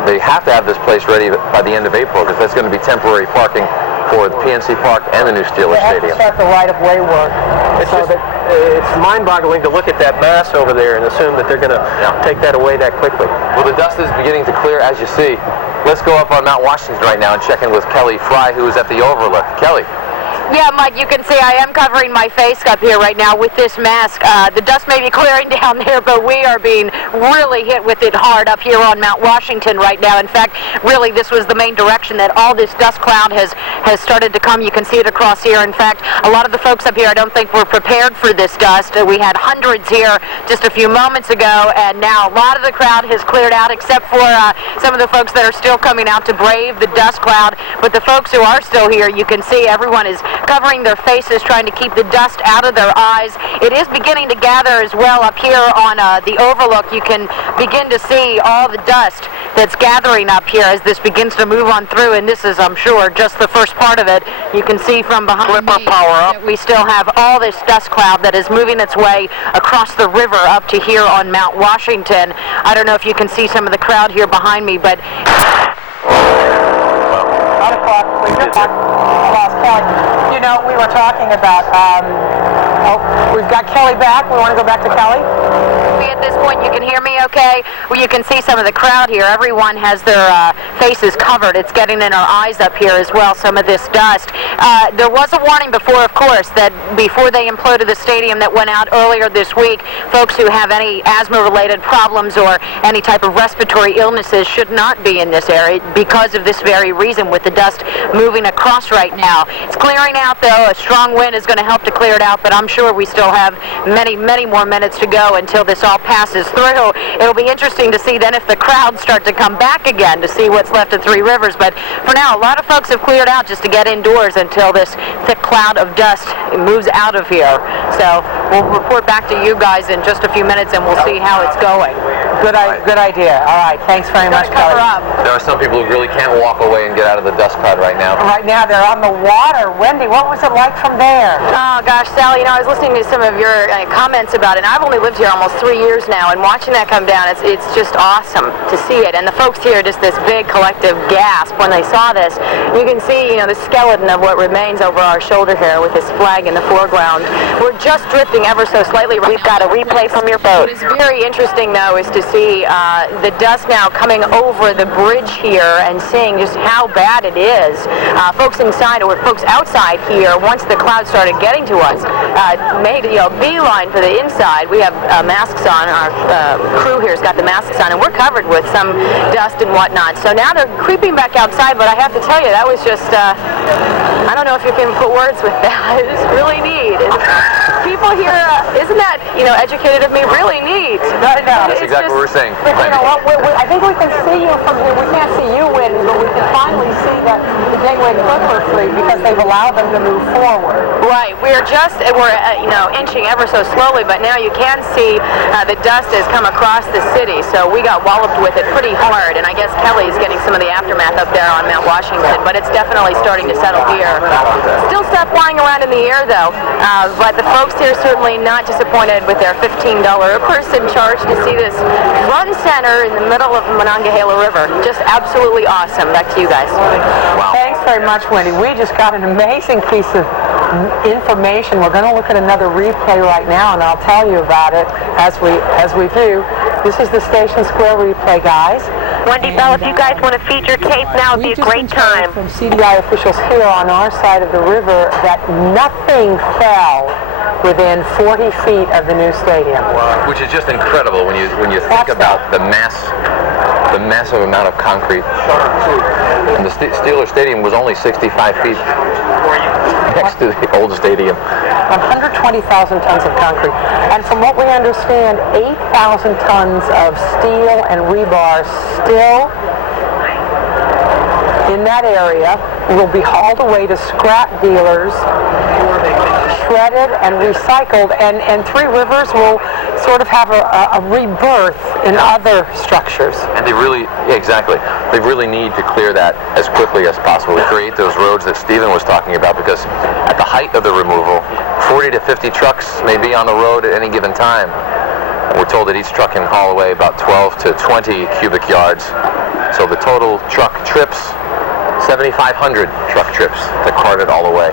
They have to have this place ready by the end of April because that's going to be temporary parking for the PNC Park and the new Steelers Stadium. They have to start the right-of-way work. It's mind-boggling to look at that mass over there and assume that they're going to take that away that quickly. Well, the dust is beginning to clear, as you see. Let's go up on Mount Washington right now and check in with Kelly Fry, who is at the overlook. Kelly. Yeah, Mike, you can see I am covering my face up here right now with this mask. The dust may be clearing down there, but we are being really hit with it hard up here on Mount Washington right now. In fact, really, this was the main direction that all this dust cloud has started to come. You can see it across here. In fact, a lot of the folks up here I don't think were prepared for this dust. We had hundreds here just a few moments ago, and now a lot of the crowd has cleared out except for some of the folks that are still coming out to brave the dust cloud. But the folks who are still here, you can see everyone is covering their faces, trying to keep the dust out of their eyes. It is beginning to gather as well up here on the overlook. You can begin to see all the dust that's gathering up here as this begins to move on through, and this is, I'm sure, just the first part of it. You can see from behind me that we still have all this dust cloud that is moving its way across the river up to here on Mount Washington. I don't know if you can see some of the crowd here behind me, but... You know, we were talking about, we've got Kelly back. We want to go back to Kelly. At this point, you can hear me okay? Well, you can see some of the crowd here. Everyone has their faces covered. It's getting in our eyes up here as well, some of this dust. There was a warning before, of course, that before they imploded the stadium that went out earlier this week, folks who have any asthma-related problems or any type of respiratory illnesses should not be in this area because of this very reason with the dust moving across right now. It's clearing out, though. A strong wind is going to help to clear it out, but I'm sure we still have many, many more minutes to go until this all passes through. It'll be interesting to see then if the crowds start to come back again to see what's left of Three Rivers. But for now, a lot of folks have cleared out just to get indoors until this thick cloud of dust moves out of here. So we'll report back to you guys in just a few minutes and we'll see how it's going. Good idea. All right. Thanks very much, Kelly. There are some people who really can't walk away and get out of the dust cloud right now. Right now, they're on the water. Wendy, what was it like from there? Oh, gosh, Sally, you know, I was listening to some of your comments about it, and I've only lived here almost 3 years now, and watching that come down, it's just awesome to see it. And the folks here, just this big collective gasp when they saw this. You can see, you know, the skeleton of what remains over our shoulder here with this flag in the foreground. We're just drifting ever so slightly. We've got a replay from your boat. What is very interesting, though, is to see the dust now coming over the bridge here and seeing just how bad it is. Folks inside or folks outside here, once the cloud started getting to us, made a beeline for the inside. We have masks on. Our crew here has got the masks on, and we're covered with some dust and whatnot. So now they're creeping back outside, but I have to tell you, that was just, I don't know if you can put words with that. It's really neat. People here, isn't that, you know, educated of me, really neat. I know. That's exactly what we're saying. But you know what, I think we can see you from here. We can't see you in, but we can finally see the Gateway Clipper fleet because they've allowed them to move forward. Right. We're you know, inching ever so slowly, but now you can see the dust has come across the city, so we got walloped with it pretty hard, and I guess Kelly's getting some of the aftermath up there on Mount Washington, but it's definitely starting to settle here. Still stuff flying around in the air, though, but the folks here certainly not disappointed with their $15 a person charge to see this front and center in the middle of the Monongahela River. Just absolutely awesome. Back to you guys. Wow. Thanks very much, Wendy. We just got an amazing piece of information. We're going to look at another replay right now, and I'll tell you about it as we do. This is the Station Square replay, guys. Wendy Bell, if you guys want to feature tape now, would be a great time. From CDI officials here on our side of the river that nothing fell within 40 feet of the new stadium. Which is just incredible when you think about the a massive amount of concrete. And the Steelers Stadium was only 65 feet next to the old stadium. 120,000 tons of concrete. And from what we understand, 8,000 tons of steel and rebar still in that area will be hauled away to scrap dealers, shredded and recycled, and Three Rivers will sort of have a rebirth in other structures. And they really, exactly, they really need to clear that as quickly as possible to create those roads that Stephen was talking about, because at the height of the removal, 40 to 50 trucks may be on the road at any given time. We're told that each truck can haul away about 12 to 20 cubic yards. So the total truck trips, 7,500 truck trips to cart it all the way.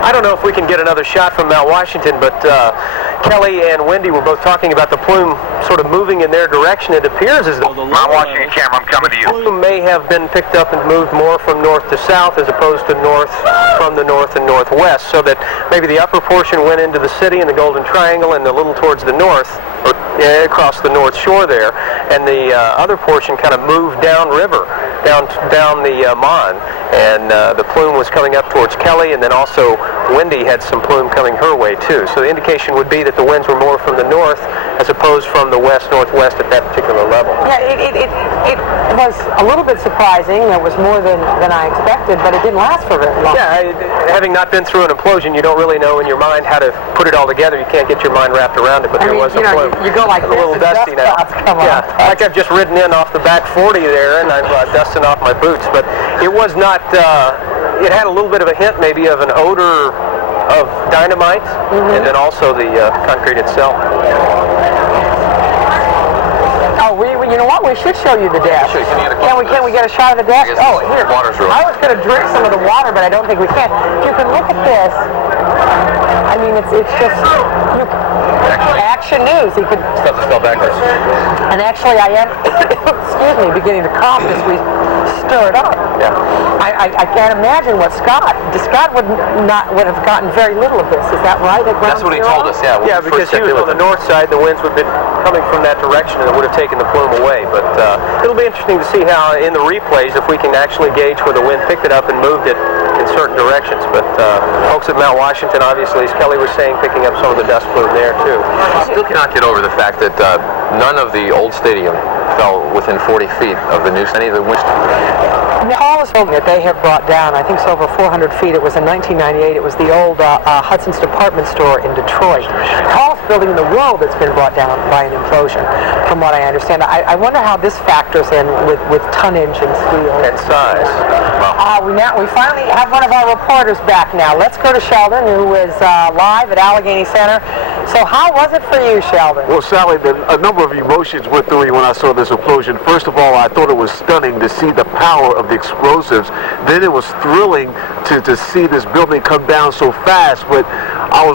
I don't know if we can get another shot from Mount Washington, but Kelly and Wendy were both talking about the plume sort of moving in their direction. It appears as though the Mount Washington camera, I'm coming to you. plume may have been picked up and moved more from north to south as opposed to north from the north and northwest, so that maybe the upper portion went into the city in the Golden Triangle and a little towards the north, across the North Shore there, and the other portion kind of moved downriver, down the Mon, and the plume was coming up towards Kelly, and then also Wendy had some plume coming her way too. So the indication would be that the winds were more from the north as opposed from the west-northwest at that particular level. Yeah, it was a little bit surprising. It was more than I expected, but it didn't last for very long. Yeah, having not been through an implosion, you don't really know in your mind how to put it all together. You can't get your mind wrapped around it, but there was a plume. You go like a little dusty now. Yeah, like I've just ridden in off the back 40 there, and I'm dusting off my boots. But it was not. It had a little bit of a hint, maybe, of an odor of dynamite, and then also the concrete itself. Oh, you know what? We should show you the desk. Can we get a shot of the desk? Oh, here. I was going to drink some of the water, but I don't think we can. You can look at this. I mean, it's just Action News. You could stuff to spell backwards. And actually, I am, excuse me, beginning to cough as we stir it up. Yeah. I can't imagine what Scott would have gotten very little of this. Is that right? That's what he told us. Yeah. Yeah, because he was on the north side. The winds would have been coming from that direction, and it would have taken the plume away. But it'll be interesting to see how in the replays if we can actually gauge where the wind picked it up and moved it in certain directions. But folks at Mount Washington, obviously, as Kelly was saying, picking up some of the dust plume there too. I still cannot get over the fact that none of the old stadium fell within 40 feet of the new stadium. The tallest building that they have brought down, I think it's over 400 feet. It was in 1998. It was the old Hudson's department store in Detroit. The tallest building in the world that's been brought down by an implosion, from what I understand. I wonder how this factors in with tonnage and steel. And size. We finally have one of our reporters back now. Let's go to Sheldon, who is live at Allegheny Center. So how was it for you, Sheldon? Well, Sally, a number of emotions went through me when I saw this implosion. First of all, I thought it was stunning to see the power of the explosives. Then it was thrilling to see this building come down so fast. But I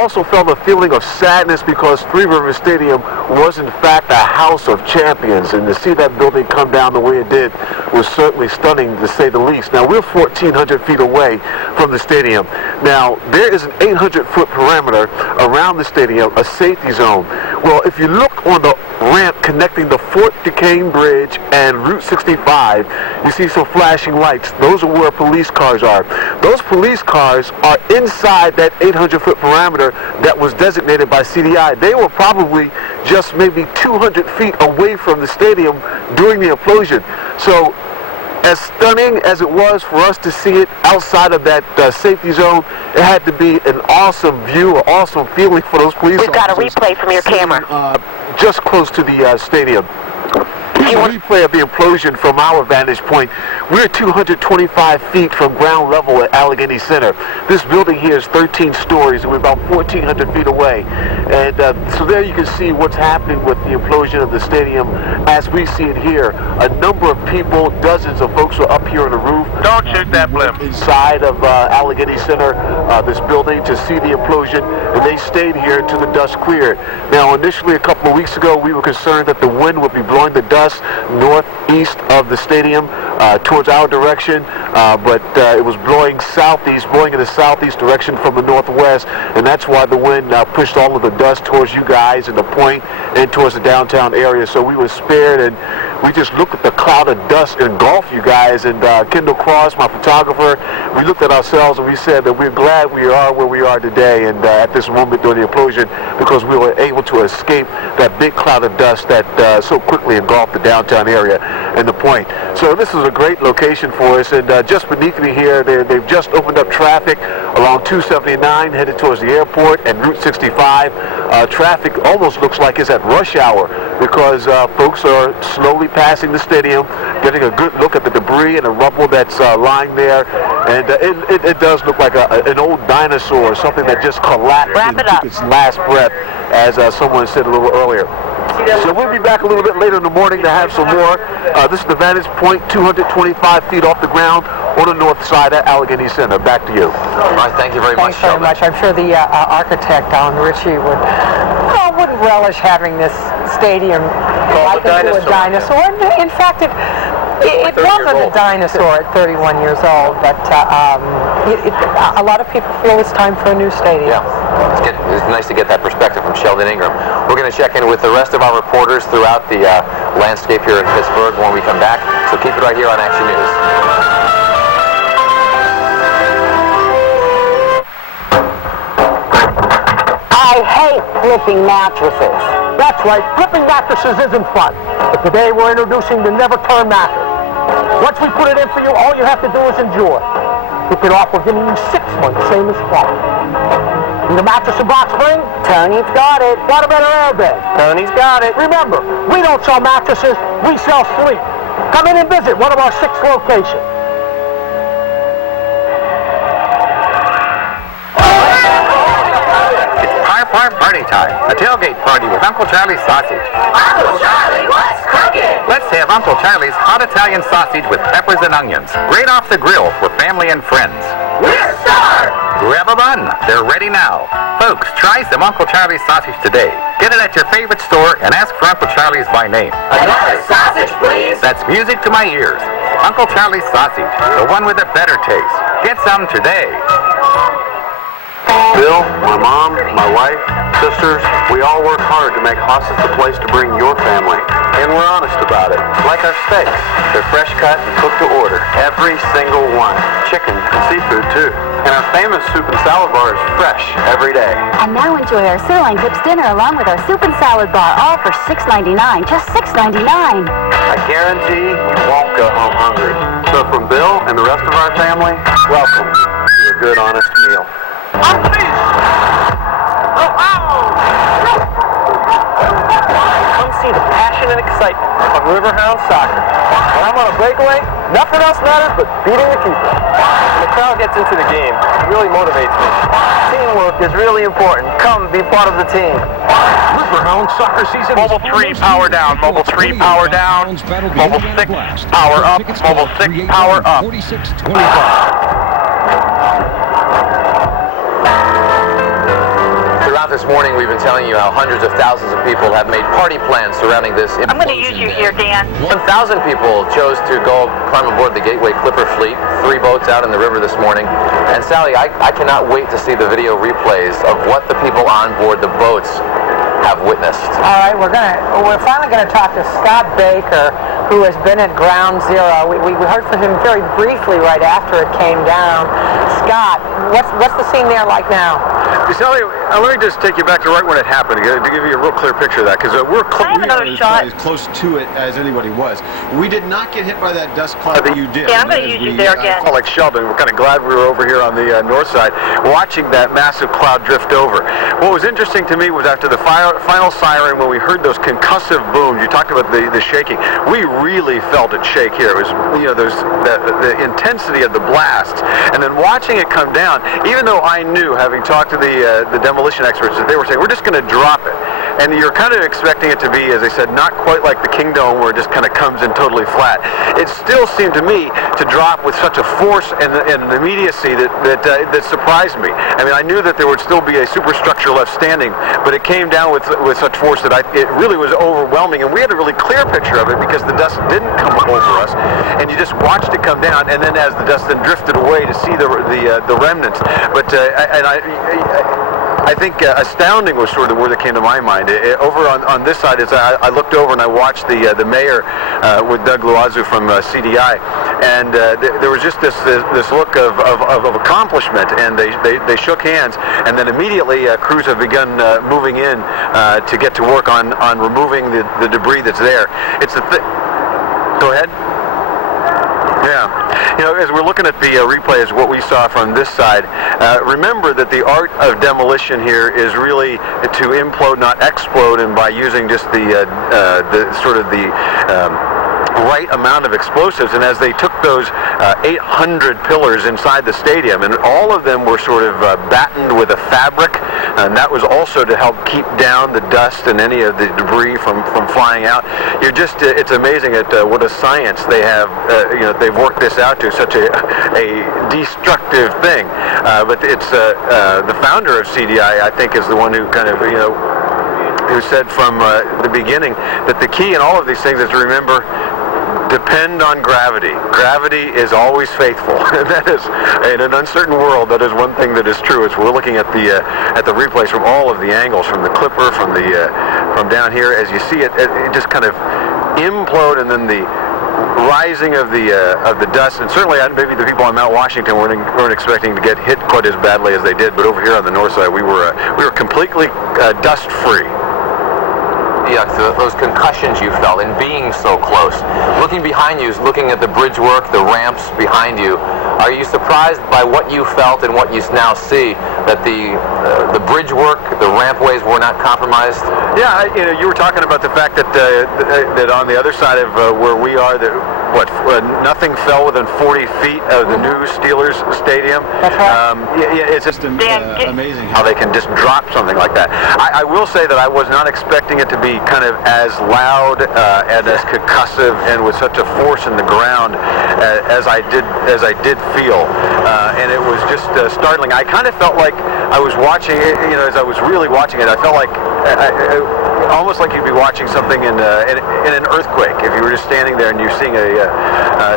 also felt a feeling of sadness because Three Rivers Stadium was in fact a house of champions, and to see that building come down the way it did was certainly stunning, to say the least. Now, we're 1,400 feet away from the stadium. Now, there is an 800-foot perimeter around the stadium, a safety zone. Well, if you look on the ramp connecting the Fort Duquesne Bridge and Route 65, you see some flashing lights. Those are where police cars are. Those police cars are inside that 800-foot perimeter that was designated by CDI. They were probably just maybe 200 feet away from the stadium during the implosion. So, as stunning as it was for us to see it outside of that safety zone, it had to be an awesome view, an awesome feeling for those police officers. We've got a replay from your camera. Just close to the stadium. A replay of the implosion from our vantage point. We're 225 feet from ground level at Allegheny Center. This building here is 13 stories, and we're about 1,400 feet away. And so there you can see what's happening with the implosion of the stadium as we see it here. A number of people, dozens of folks are up here on the roof. Don't shoot that blimp. Inside of Allegheny Center, this building, to see the implosion, and they stayed here until the dust cleared. Now, initially, a couple of weeks ago, we were concerned that the wind would be blowing the dust northeast of the stadium towards our direction, but it was blowing in the southeast direction from the northwest, and that's why the wind pushed all of the dust towards you guys and the point and towards the downtown area. So we were spared, and we just looked at the cloud of dust engulf you guys. And Kendall Cross, my photographer, we looked at ourselves and we said that we're glad we are where we are today and at this moment during the implosion, because we were able to escape that big cloud of dust that so quickly engulfed the downtown area and the point. So this is a great location for us, and just beneath me here, they've just opened up traffic along 279 headed towards the airport and Route 65. Traffic almost looks like it's at rush hour because folks are slowly passing the stadium, getting a good look at the debris and the rubble that's lying there, and it does look like an old dinosaur, something that just collapsed and took its last breath, as someone said a little earlier. So we'll be back a little bit later in the morning to have some more. This is the vantage point, 225 feet off the ground on the north side at Allegheny Center. Back to you. All right, thank you very much, Sheldon. Thanks very much. I'm sure the architect, Alan Ritchie, wouldn't relish having this stadium likened to a dinosaur. In fact, it wasn't a dinosaur at 31 years old, but a lot of people feel it's time for a new stadium. Yeah, it's nice to get that perspective from Sheldon Ingram. We're going to check in with the rest of our reporters throughout the landscape here in Pittsburgh when we come back, so keep it right here on Action News. I hate flipping mattresses. That's right, flipping mattresses isn't fun. But today we're introducing the never-turn mattress. Once we put it in for you, all you have to do is enjoy. Flip it off, we're giving you 6 months, same as fun. Need a mattress and box spring? Tony's got it. What about an airbag? Tony's got it. Remember, we don't sell mattresses, we sell sleep. Come in and visit one of our 6 locations. Party time. A tailgate party with Uncle Charlie's sausage. Uncle Charlie, what's cooking? Let's have Uncle Charlie's hot Italian sausage with peppers and onions. Right off the grill for family and friends. We're starved! Grab a bun. They're ready now. Folks, try some Uncle Charlie's sausage today. Get it at your favorite store and ask for Uncle Charlie's by name. Another sausage, please. That's music to my ears. Uncle Charlie's sausage, the one with a better taste. Get some today. Bill, my mom, my wife, sisters, we all work hard to make Hoss's the place to bring your family. And we're honest about it. Like our steaks. They're fresh cut and cooked to order. Every single one. Chicken and seafood, too. And our famous soup and salad bar is fresh every day. And now enjoy our sirloin tips dinner along with our soup and salad bar, all for $6.99. Just $6.99. I guarantee you won't go home hungry. So from Bill and the rest of our family, welcome to a good, honest meal. Come see the passion and excitement of Riverhound soccer. When I'm on a breakaway, nothing else matters but beating the keeper. When the crowd gets into the game, it really motivates me. Teamwork is really important. Come be part of the team. Riverhound soccer season. Mobile 3, power down. Mobile 3, power down. Mobile 6, power up. Mobile 6, power up. 46-25. This morning we've been telling you how hundreds of thousands of people have made party plans surrounding this implosion. I'm going to use you here, Dan. 1,000 people chose to go climb aboard the Gateway Clipper fleet, 3 boats out in the river this morning. And Sally, I cannot wait to see the video replays of what the people on board the boats have witnessed. All right, we're finally going to talk to Scott Baker, who has been at Ground Zero. We heard from him very briefly right after it came down. Scott, what's the scene there like now? Sally, let me just take you back to right when it happened to give you a real clear picture of that, because we're as close to it as anybody was. We did not get hit by that dust cloud that you did. Yeah, I'm going to use you there again. Like Sheldon, we're kind of glad we were over here on the north side watching that massive cloud drift over. What was interesting to me was after the final siren, when we heard those concussive booms, you talked about the shaking, we really felt it shake here. It was, there's the intensity of the blast, and then watching it come down, even though I knew, having talked to the demolition experts, that they were saying, we're just going to drop it. And you're kind of expecting it to be, as I said, not quite like the King Dome where it just kind of comes in totally flat. It still seemed to me to drop with such a force and an immediacy that surprised me. I mean, I knew that there would still be a superstructure left standing, but it came down with such force that it really was overwhelming. And we had a really clear picture of it because the dust didn't come over us, and you just watched it come down. And then as the dust then drifted away to see the remnants. But I think astounding was sort of the word that came to my mind. Over on this side, I looked over and I watched the mayor with Doug Loazu from CDI, and there was just this look of accomplishment, and they shook hands, and then immediately crews have begun moving in to get to work on removing the debris that's there. It's the Go ahead. Yeah. You know, as we're looking at the replay, is what we saw from this side. Remember that the art of demolition here is really to implode, not explode, and by using just the right amount of explosives. And as they took those 800 pillars inside the stadium, and all of them were sort of battened with a fabric, and that was also to help keep down the dust and any of the debris from flying out. You're just, it's amazing at what a science they have, they've worked this out to such a destructive thing. But it's the founder of CDI, I think, is the one who kind of, who said from the beginning that the key in all of these things is to remember, depend on gravity. Gravity is always faithful. That is, in an uncertain world, that is one thing that is true. As we're looking at the replays from all of the angles, from the clipper, from down here, as you see it just kind of implode, and then the rising of the dust. And certainly, maybe the people on Mount Washington weren't expecting to get hit quite as badly as they did. But over here on the north side, we were completely dust free. Yeah, those concussions you felt in being so close. Looking behind you, looking at the bridge work, the ramps behind you, are you surprised by what you felt and what you now see, that the bridge work, the rampways were not compromised? Yeah, you were talking about the fact that that on the other side of where we are, nothing fell within 40 feet of the new Steelers stadium. That's right. It's just amazing how they can just drop something like that. I will say that I was not expecting it to be kind of as loud and as concussive and with such a force in the ground as I did feel, and it was just startling. I kind of felt like I was watching it, as I was really watching it. I felt like almost like you'd be watching something in an earthquake if you were just standing there and you're seeing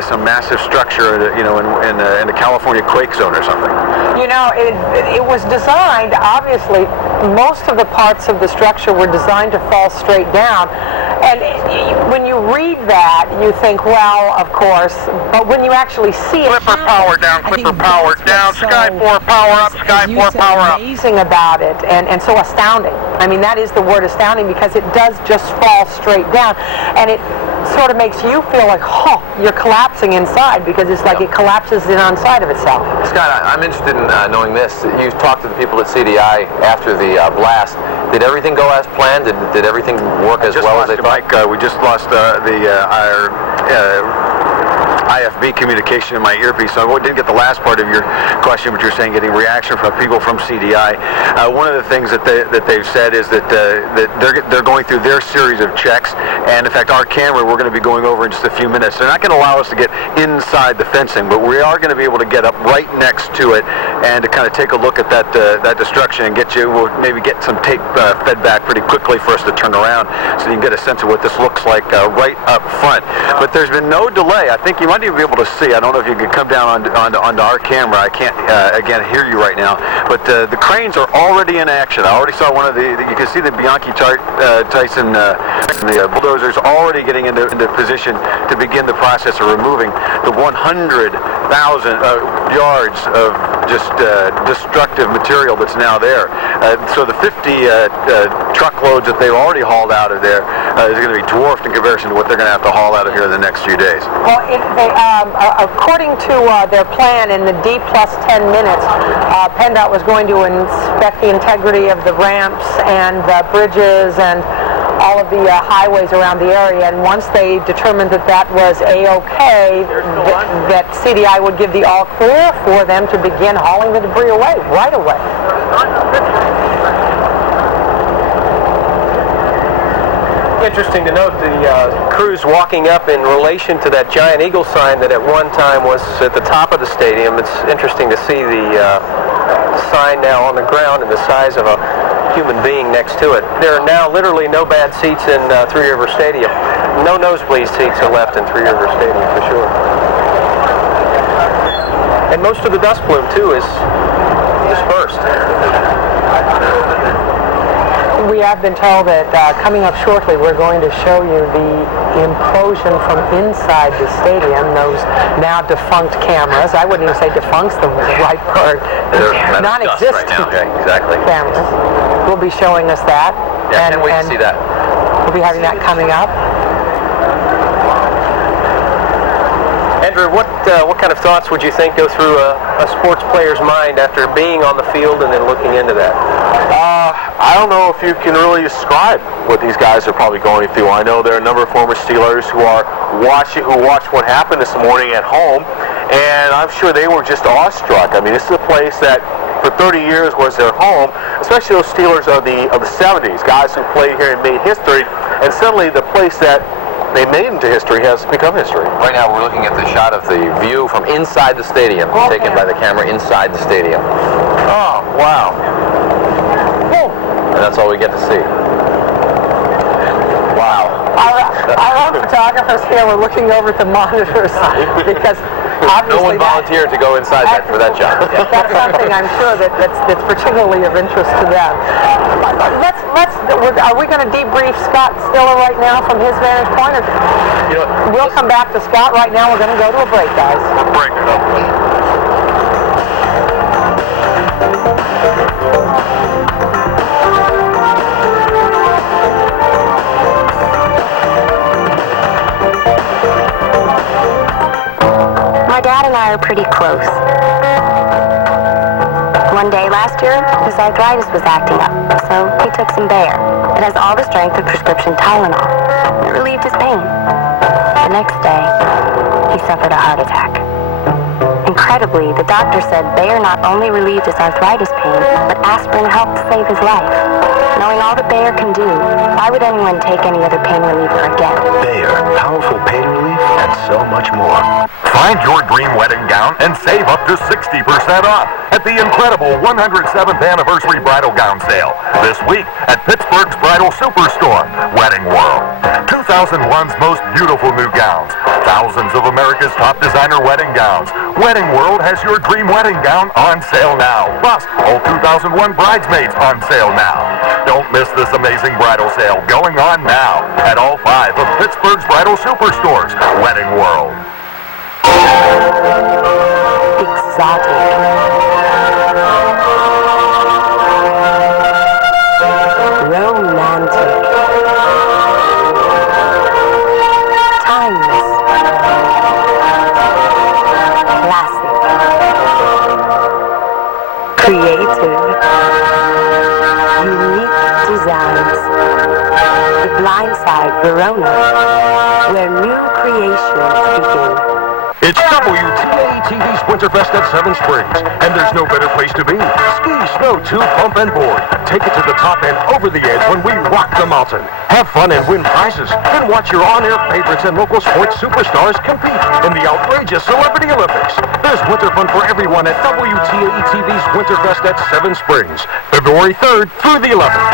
some massive structure, in a California quake zone or something. It was designed, obviously, most of the parts of the structure were designed to fall straight down. And when you read that, you think, well, of course, but when you actually see it Clipper power down, Clipper power down, Sky 4 power up, Sky 4 power up. Amazing about it, and so astounding. I mean, that is the word, astounding, because it does just fall straight down, and it sort of makes you feel like, you're collapsing inside, because it's like it collapses in on side of itself. Scott, I'm interested in knowing this. You talked to the people at CDI after the blast. Did everything go as planned? Did everything work as well as they thought? We just lost our IFB communication in my earpiece, so I didn't get the last part of your question, but you're saying getting reaction from people from CDI. One of the things that they've said is that they're going through their series of checks, and in fact our camera, we're going to be going over in just a few minutes. They're not going to allow us to get inside the fencing, but we are going to be able to get up right next to it and to kind of take a look at that destruction and we'll maybe get some tape fed back pretty quickly for us to turn around so you can get a sense of what this looks like right up front. But there's been no delay. I think you might even be able to see. I don't know if you can come down onto our camera. I can't again hear you right now, but the cranes are already in action. I already saw one of you can see the Bianchi Tyson the bulldozers already getting into position to begin the process of removing the 100,000 yards of just destructive material that's now there. So the 50 truckloads that they've already hauled out of there is going to be dwarfed in comparison to what they're going to have to haul out of here in the next few days. Well, according to their plan, in the D plus 10 minutes, PennDOT was going to inspect the integrity of the ramps and the bridges and all of the highways around the area, and once they determined that was A-OK, that CDI would give the all clear for them to begin hauling the debris away, right away. Interesting to note the crews walking up in relation to that giant eagle sign that at one time was at the top of the stadium. It's interesting to see the sign now on the ground and the size of a human being next to it. There are now literally no bad seats in Three River Stadium. No nosebleed seats are left in Three River Stadium for sure. And most of the dust plume too is dispersed. We have been told that coming up shortly, we're going to show you the implosion from inside the stadium, those now defunct cameras. I wouldn't even say defunct, the right word. They're non-existent right now. Okay, exactly. cameras. Will be showing us that. Yeah, can't wait to see that. We'll be having that coming up. Andrew, what kind of thoughts would you think go through a sports player's mind after being on the field and then looking into that? I don't know if you can really describe what these guys are probably going through. I know there are a number of former Steelers who watched what happened this morning at home, and I'm sure they were just awestruck. I mean, this is a place that for 30 years was their home, especially those Steelers of the 70s, guys who played here and made history, and suddenly the place that they made into history has become history. Right now we're looking at the shot of the view from inside the stadium, taken by the camera inside the stadium. Oh, wow. And that's all we get to see. Wow. Our own photographers here were looking over at the monitors because obviously no one volunteered to go inside for that job. That's something I'm sure that's particularly of interest to them. Are we going to debrief Scott Stiller right now from his vantage point? Or we'll come back to Scott right now. We're going to go to a break, guys. Break it up. My dad and I are pretty close. One day last year, his arthritis was acting up, so he took some Bayer. It has all the strength of prescription Tylenol. It relieved his pain. The next day, he suffered a heart attack. Incredibly, the doctor said Bayer not only relieved his arthritis pain, but aspirin helped save his life. Knowing all that Bayer can do, why would anyone take any other pain reliever again? Bayer, powerful pain relief and so much more. Find your dream wedding gown and save up to 60% off at the incredible 107th Anniversary Bridal Gown Sale this week at Pittsburgh's Bridal Superstore, Wedding World. 2001's most beautiful new gowns. Thousands of America's top designer wedding gowns. Wedding World has your dream wedding gown on sale now. Plus, all 2001 bridesmaids on sale now. Don't miss this amazing bridal sale going on now at all 5 of Pittsburgh's Bridal Superstores, Wedding World. Exotic. Romantic. Timeless. Classic. Creative. Unique designs. The Blind Side, Verona, where new creations begin. It's WTAE-TV's Winterfest at Seven Springs, and there's no better place to be. Ski, snow, tube, pump, and board. Take it to the top and over the edge when we rock the mountain. Have fun and win prizes, and watch your on-air favorites and local sports superstars compete in the outrageous Celebrity Olympics. There's winter fun for everyone at WTAE-TV's Winterfest at Seven Springs, February 3rd through the 11th.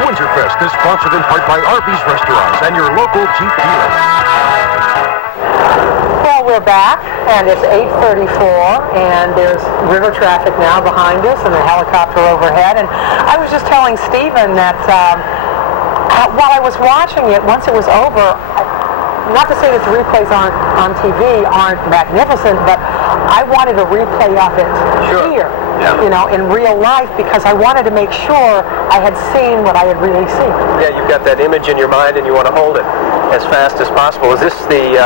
Winterfest is sponsored in part by Arby's Restaurants and your local Jeep dealer. Well, we're back, and it's 8:34, and there's river traffic now behind us and a helicopter overhead. And I was just telling Stephen that while I was watching it, once it was over, not to say that the replays on TV aren't magnificent, but I wanted a replay of it here, in real life, because I wanted to make sure I had seen what I had really seen. Yeah, you've got that image in your mind and you want to hold it as fast as possible. Is this the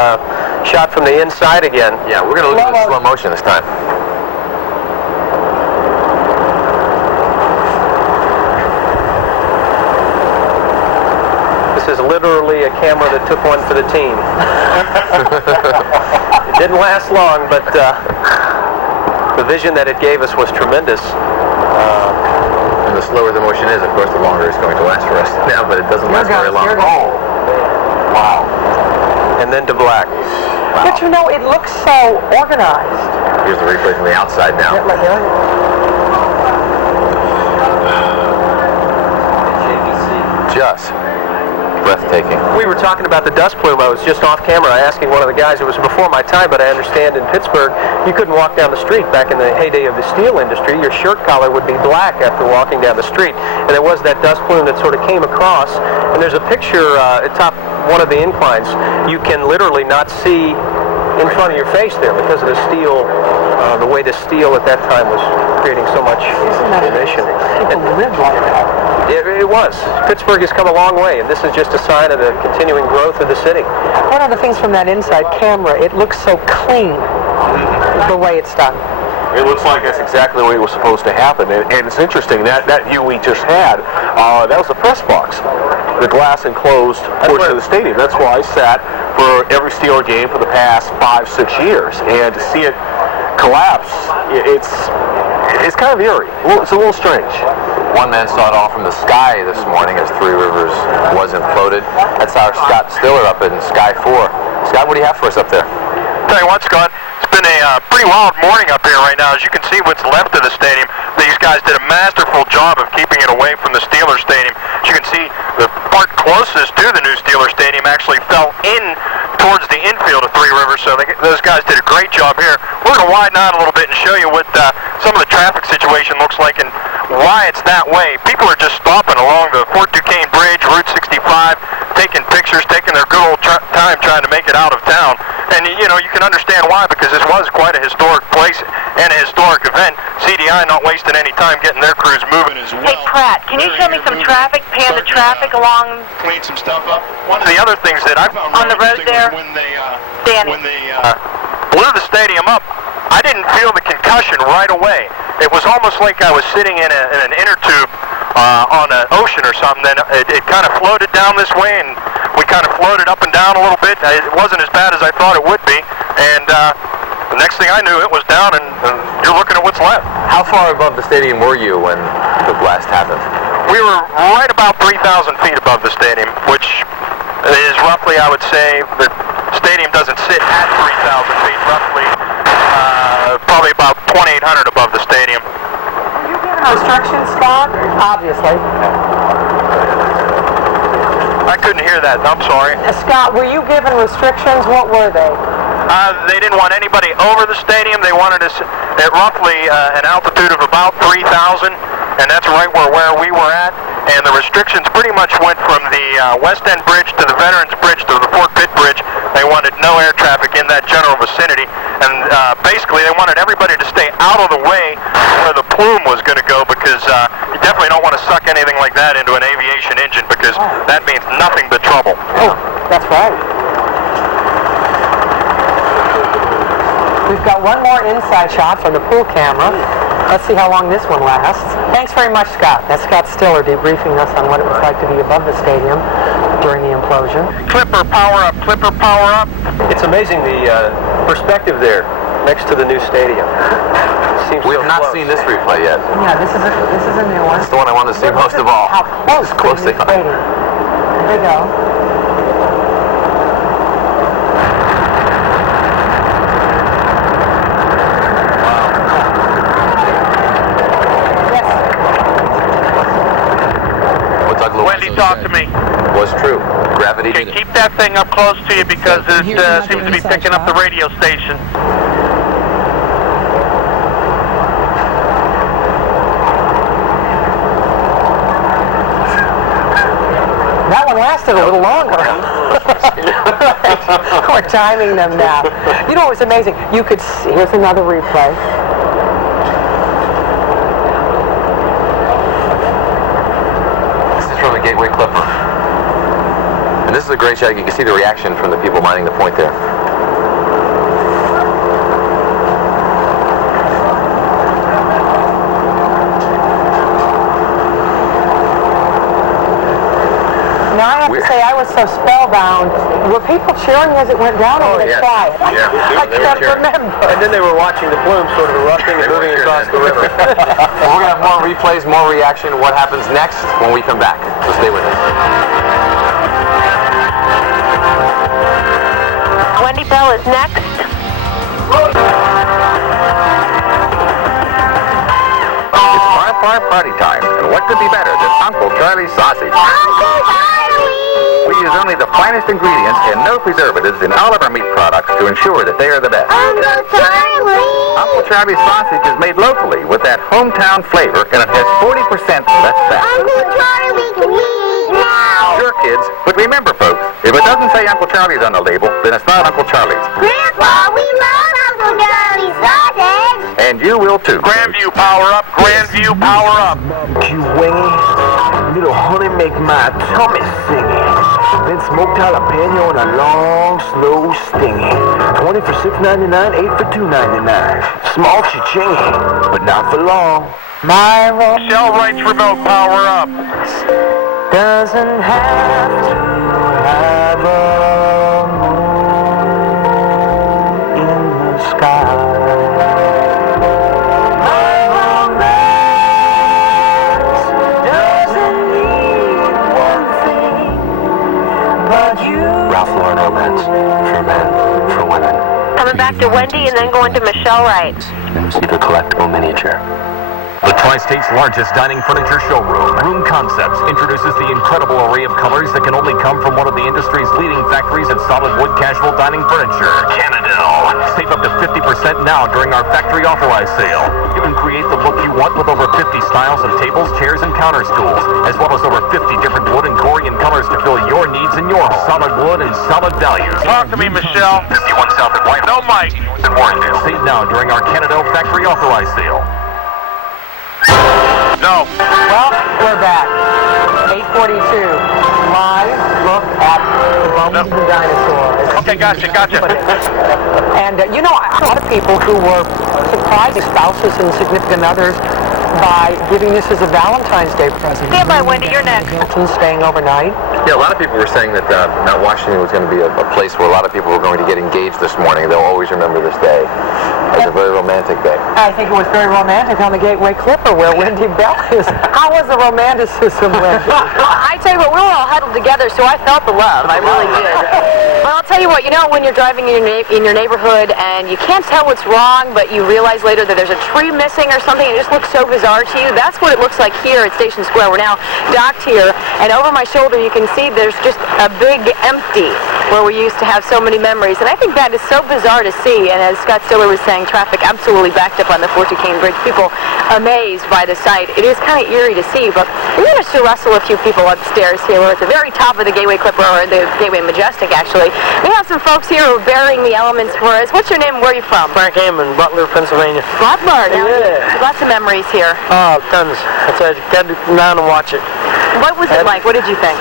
shot from the inside again? Yeah, we're going to look at it in slow motion this time. This is literally a camera that took one for the team. It didn't last long, but the vision that it gave us was tremendous. And the slower the motion is, of course, the longer it's going to last for us now, but it doesn't last very long. Oh, wow. And then to black. Wow. But it looks so organized. Here's the replay from the outside now. Yeah, Just breathtaking. We were talking about the dust plume. I was just off camera asking one of the guys. It was before my time, but I understand in Pittsburgh you couldn't walk down the street back in the heyday of the steel industry. Your shirt collar would be black after walking down the street, and there was that dust plume that sort of came across. And there's a picture at top one of the inclines. You can literally not see in front of your face there because of the steel, the way the steel at that time was creating so much emission. People lived like that. It was. Pittsburgh has come a long way, and this is just a sign of the continuing growth of the city. One of the things from that inside camera, it looks so clean, the way it's done. It looks like that's exactly the way it was supposed to happen. And it's interesting, that view we just had, that was the press box, the glass enclosed portion of the stadium. That's where I sat for every Steeler game for the past 5-6 years. And to see it collapse, it's kind of eerie. It's a little strange. One man saw it all from the sky this morning as Three Rivers was imploded. That's our Scott Stiller up in Sky 4. Scott, what do you have for us up there? Tell you what, Scott, it's been a pretty wild morning up here right now. As you can see what's left of the stadium, these guys did a masterful job of keeping it away from the Steelers Stadium. As you can see, the part closest to the new Steelers Stadium actually fell in towards the infield of Three Rivers, so those guys did a great job here. We're going to widen out a little bit and show you what some of the traffic situation looks like and why it's that way. People are just stopping along the Fort Duquesne Bridge, Route 65, taking pictures, taking their good old time trying to make it out of town. And, you know, you can understand why, because this was quite a historic place and a historic event. CDI not wasting any time getting their crews moving as well. Hey, Pratt, can you show me some traffic, pan the traffic along... Clean some stuff up. One of the other things that I found on the road there, when they blew the stadium up, I didn't feel the concussion right away. It was almost like I was sitting in an inner tube on an ocean or something. Then it kind of floated down this way, and we kind of floated up and down a little bit. It wasn't as bad as I thought it would be. And the next thing I knew, it was down, and you're looking at what's left. How far above the stadium were you when the blast happened? We were right about 3,000 feet above the stadium, which is roughly, I would say, the stadium doesn't sit at 3,000 feet, roughly probably about 2,800 above the stadium. Were you given restrictions, Scott? Obviously. I couldn't hear that. I'm sorry. Scott, were you given restrictions? What were they? They didn't want anybody over the stadium. They wanted us at roughly an altitude of about 3,000, and that's right where we were at. And the restrictions pretty much went from the West End Bridge to the Veterans Bridge to the Fort Pitt Bridge. They wanted no air traffic in that general vicinity. And basically they wanted everybody to stay out of the way where the plume was going to go, because you definitely don't want to suck anything like that into an aviation engine, because that means nothing but trouble. Oh, that's right. We've got one more inside shot from the pool camera. Let's see how long this one lasts. Thanks very much, Scott. That's Scott Stiller debriefing us on what it was like to be above the stadium during the implosion. Clipper, power up. Clipper, power up. It's amazing the perspective there next to the new stadium. We have not seen this replay yet. Yeah, this is a new one. It's the one I want to see most of all. How close they are. There we go. Wendy, talk to me. Was true. Gravity Okay, did it. keep that thing up close to you, because it seems to be picking up the radio station. That one lasted a little longer. We're timing them now. You know, it was amazing. You could see, here's another replay. From the Gateway Clipper. And this is a great shot. You can see the reaction from the people mining the point there. Now I have to say, I was so spellbound. Were people cheering as it went down, or were they quiet? Yeah. I can't remember. And then they were watching the plume sort of erupting and moving across the river. We're going to have more replays, more reaction, what happens next when we come back. So stay with us. Wendy Bell is next. It's farm party time, and what could be better than Uncle Charlie's sausage? Uncle Charlie! We use only the finest ingredients and no preservatives in all of our meat products to ensure that they are the best. Uncle Charlie! Uncle Charlie's sausage is made locally with that hometown flavor, and it has 40% less fat. Uncle Charlie, can we eat now? Sure, kids, but remember, folks, if it doesn't say Uncle Charlie's on the label, then it's not Uncle Charlie's. Grandpa, we love Uncle Charlie's sausage! And you will too. Grandview, power up. Grandview, power up. Barbecue wingy, little honey make my tummy singy. Then smoked jalapeno and a long, slow stingy. 20 for $6.99, 8 for $2.99. Small cha-chingy, but not for long. My Shell rights remote, power up. doesn't have to have a moon in the sky. Ralph Lauren romance for men, for women. Coming back to Wendy and then going to Michelle Wright. Receive a collectible miniature. The Tri-State's largest dining furniture showroom, Room Concepts, introduces the incredible array of colors that can only come from one of the industry's leading factories in solid wood casual dining furniture, Cannondale. Save up to 50% now during our factory authorized sale. You can create the look you want with over 50 styles of tables, chairs, and counter stools, as well as over 50 different wood and Korean colors to fill your needs in your home. Solid wood and solid values. Talk to me, Michelle. 51 South at White. No, Mike. In Warrendale. Save now during our Cannondale factory authorized sale. No. Well, we're back. 8:42. Live look at the Bones of the Dinosaur. Okay, gotcha. And, you know, a lot of people who were surprised, spouses and significant others, by giving this as a Valentine's Day present. Stand by, Wendy, you're next. Staying overnight. Yeah, a lot of people were saying that Mount Washington was going to be a place where a lot of people were going to get engaged this morning. They'll always remember this day as a very romantic day. I think it was very romantic on the Gateway Clipper where Wendy Bell is. How was the romanticism, Wendy? I tell you what, we were all huddled together, so I felt the love. I really did. Well, I'll tell you what, you know when you're driving in your neighborhood and you can't tell what's wrong, but you realize later that there's a tree missing or something, and it just looks so bizarre to you? That's what it looks like here at Station Square. We're now docked here, and over my shoulder you can see there's just a big empty where we used to have so many memories, and I think that is so bizarre to see. And as Scott Stiller was saying, traffic absolutely backed up on the Fort Duquesne Bridge. People amazed by the sight. It is kind of eerie to see, but we managed to wrestle a few people upstairs here. We're at the very top of the Gateway Clipper, or the Gateway Majestic, actually. We have some folks here who are bearing the elements for us. What's your name and where are you from? Frank Hammond, Butler, Pennsylvania. Butler. Now, Yeah. lots of memories here. Oh, tons. I said you got to come down and watch it. What was it like? What did you think?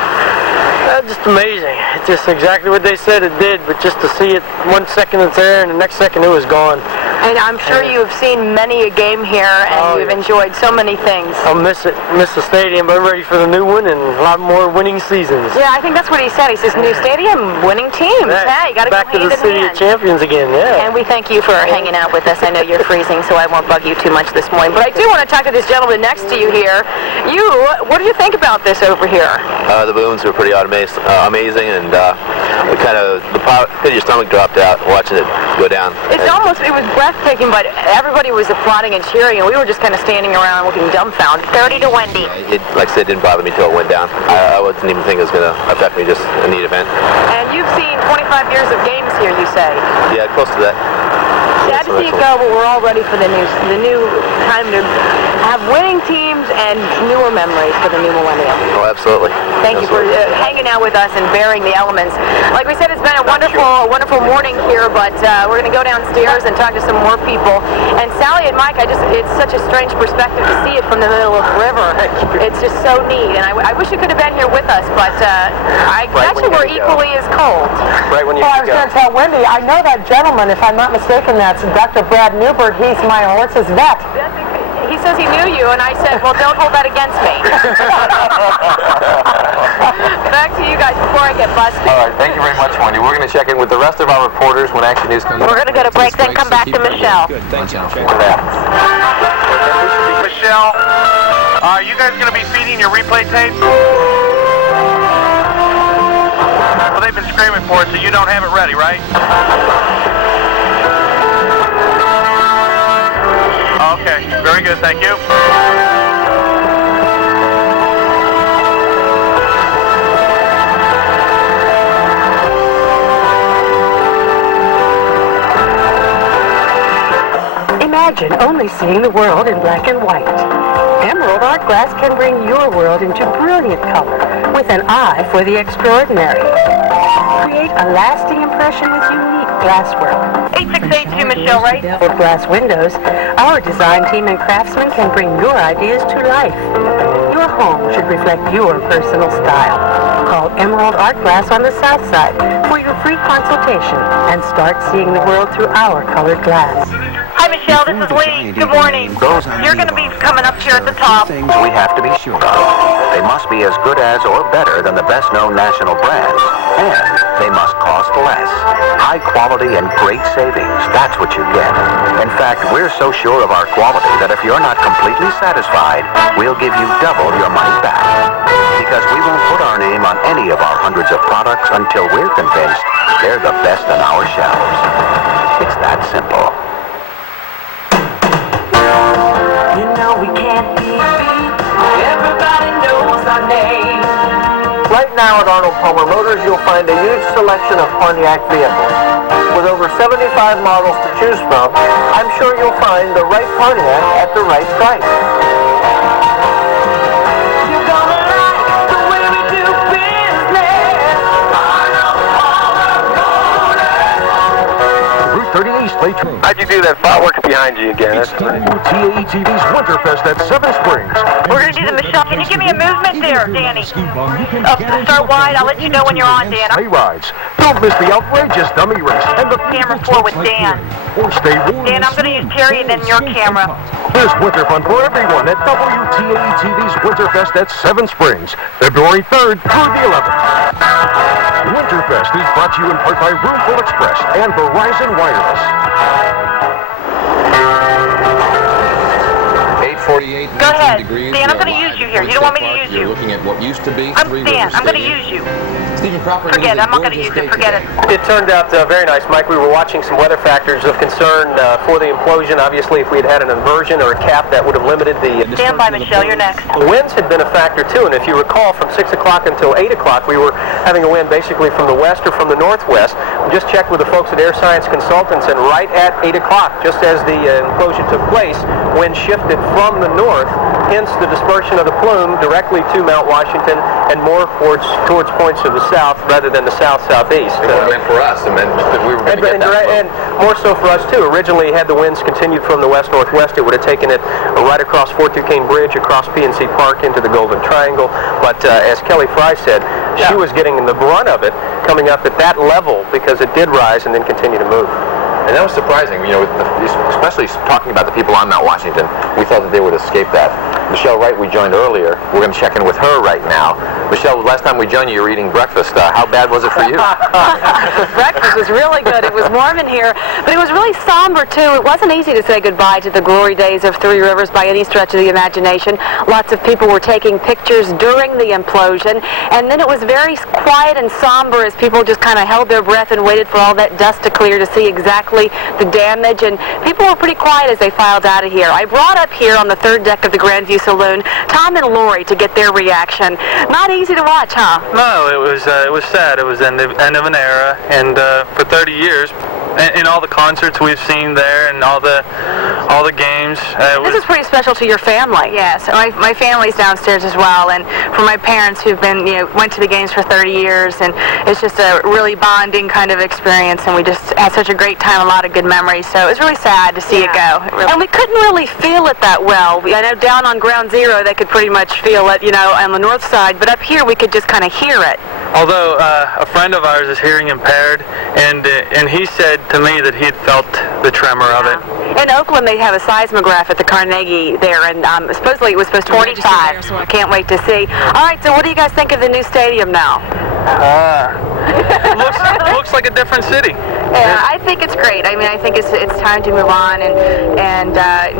Just amazing. It's just exactly what they said it did, but just to see it 1 second it's there and the next second it was gone. And I'm sure you've seen many a game here, and you've enjoyed so many things. I'll miss it, miss the stadium, but I'm ready for the new one and a lot more winning seasons. Yeah, I think that's what he said. He says new stadium, winning teams. Right. Hey, you got to go Back to hand the in city hand. of champions again, yeah. And we thank you for hanging out with us. I know you're freezing, so I won't bug you too much this morning. But I do want to talk to this gentleman next to you here. What do you think about this over here? The balloons were pretty amazing, and it kind of, the pit of your stomach dropped out watching it go down. It was breathtaking, but everybody was applauding and cheering, and we were just kind of standing around looking dumbfounded. 30 to Wendy. It, like I said, didn't bother me till it went down. I wasn't even thinking it was going to affect me, just a neat event. And you've seen 25 years of games here, you say? Yeah, close to that. Sad to see it go, but we're all ready for the new time to have winning teams and newer memories for the new millennium. Oh, absolutely. Thank you for hanging out with us and bearing the elements. Like we said, it's been a wonderful morning here, but we're going to go downstairs and talk to some more people. And Sally and Mike, it's such a strange perspective to see it from the middle of the river. It's just so neat, and I wish you could have been here with us, but I bet you we're equally as cold. Right when you Well, I was going to tell Wendy, I know that gentleman, if I'm not mistaken, that's Dr. Brad Newbert. He's my horse's vet. He says he knew you, and I said, well, don't hold that against me. Back to you guys before I get busted. All right, thank you very much, Wendy. We're going to check in with the rest of our reporters when Action News comes. We're going to go to break, then come back to Michelle. Good, thank you. Michelle, are you guys going to be feeding your replay tape? Well, they've been screaming for it, so you don't have it ready, right? Okay, very good, thank you. Imagine only seeing the world in black and white. Emerald Art Glass can bring your world into brilliant color with an eye for the extraordinary. Create a lasting impression with unique glasswork. 8682, Michelle, right? For glass windows, our design team and craftsmen can bring your ideas to life. Your home should reflect your personal style. Call Emerald Art Glass on the South Side for your free consultation and start seeing the world through our colored glass. Hi, Michelle, this is Lee. Good morning. You're going to be coming up here at the top. We have to be sure of. They must be as good as or better than the best-known national brands, and they must cost less. High quality and great savings, that's what you get. In fact, we're so sure of our quality that if you're not completely satisfied, we'll give you double your money back. Because we won't put our name on any of our hundreds of products until we're convinced they're the best on our shelves. It's that simple. You know we can't be beat. Everybody knows our name. Right now at Arnold Palmer Motors, you'll find a huge selection of Pontiac vehicles. With over 75 models to choose from, I'm sure you'll find the right Pontiac at the right price. You're gonna like the way we do business. Arnold Palmer Motors. Route 30 East, late train. How'd you do that? Fireworks behind you again. It's WTAE-TV's Winterfest at 7 Springs. We're going to do the Michelle. Can you give me a movement there, Danny? Start wide. I'll let you know when you're on, Dan. Sleigh rides. Don't miss the outrageous dummy race and the Camera 4 with Dan. Or stay warm. Dan, I'm going to use Terry and then your camera. There's winter fun for everyone at WTAE-TV's Winterfest at 7 Springs, February 3rd through the 11th. Winterfest is brought to you in part by Roomful Express and Verizon Wireless. 848, Go ahead. degrees. Dan, I'm going to use you here. You don't want me to use you. You're looking at what used to be Dan, I'm going to use you. Stephen Cropper. Forget it. I'm not going to use it. Forget it. It turned out very nice, Mike. We were watching some weather factors of concern for the implosion. Obviously, if we had had an inversion or a cap, that would have limited the... Stand by, Michelle. You're next. Winds had been a factor, too, and if you recall, from 6 o'clock until 8 o'clock, we were having a wind basically from the west or from the northwest. We just checked with the folks at Air Science Consultants, and right at 8 o'clock, just as the implosion took place, wind shifted from the north, hence the dispersion of the plume directly to Mount Washington and more towards points of the south rather than the south-southeast. It meant for us, and we were going to get that. And more so for us, too. Originally, had the winds continued from the west-northwest, it would have taken it right across Fort Duquesne Bridge, across PNC Park into the Golden Triangle. But as Kelly Fry said, she was getting the brunt of it coming up at that level because it did rise and then continue to move. And that was surprising, especially talking about the people on Mount Washington. We thought that they would escape that. Michelle Wright, we joined earlier. We're going to check in with her right now. Michelle, last time we joined you, you were eating breakfast. How bad was it for you? Breakfast was really good. It was warm in here, but it was really somber, too. It wasn't easy to say goodbye to the glory days of Three Rivers by any stretch of the imagination. Lots of people were taking pictures during the implosion, and then it was very quiet and somber as people just kind of held their breath and waited for all that dust to clear to see exactly the damage, and people were pretty quiet as they filed out of here. I brought up here on the third deck of the Grandview Saloon Tom and Lori to get their reaction. Not easy to watch, huh? No, it was sad. It was the end of an era, and for 30 years, in all the concerts we've seen there and all the games. This is pretty special to your family. Yes, my family's downstairs as well, and for my parents who've been, went to the games for 30 years, and it's just a really bonding kind of experience, and we just had such a great time, a lot of good memories, so it was really sad to see it go. And we couldn't really feel it that well. I know down on Ground Zero they could pretty much feel it, on the north side, but up here we could just kind of hear it. Although a friend of ours is hearing impaired, and he said to me that he had felt the tremor of it. In Oakland, they have a seismograph at the Carnegie there, and supposedly it was supposed to be 45. So I can't wait to see. All right, so what do you guys think of the new stadium now? Looks like a different city. Yeah, I think it's great. I mean, I think it's time to move on, and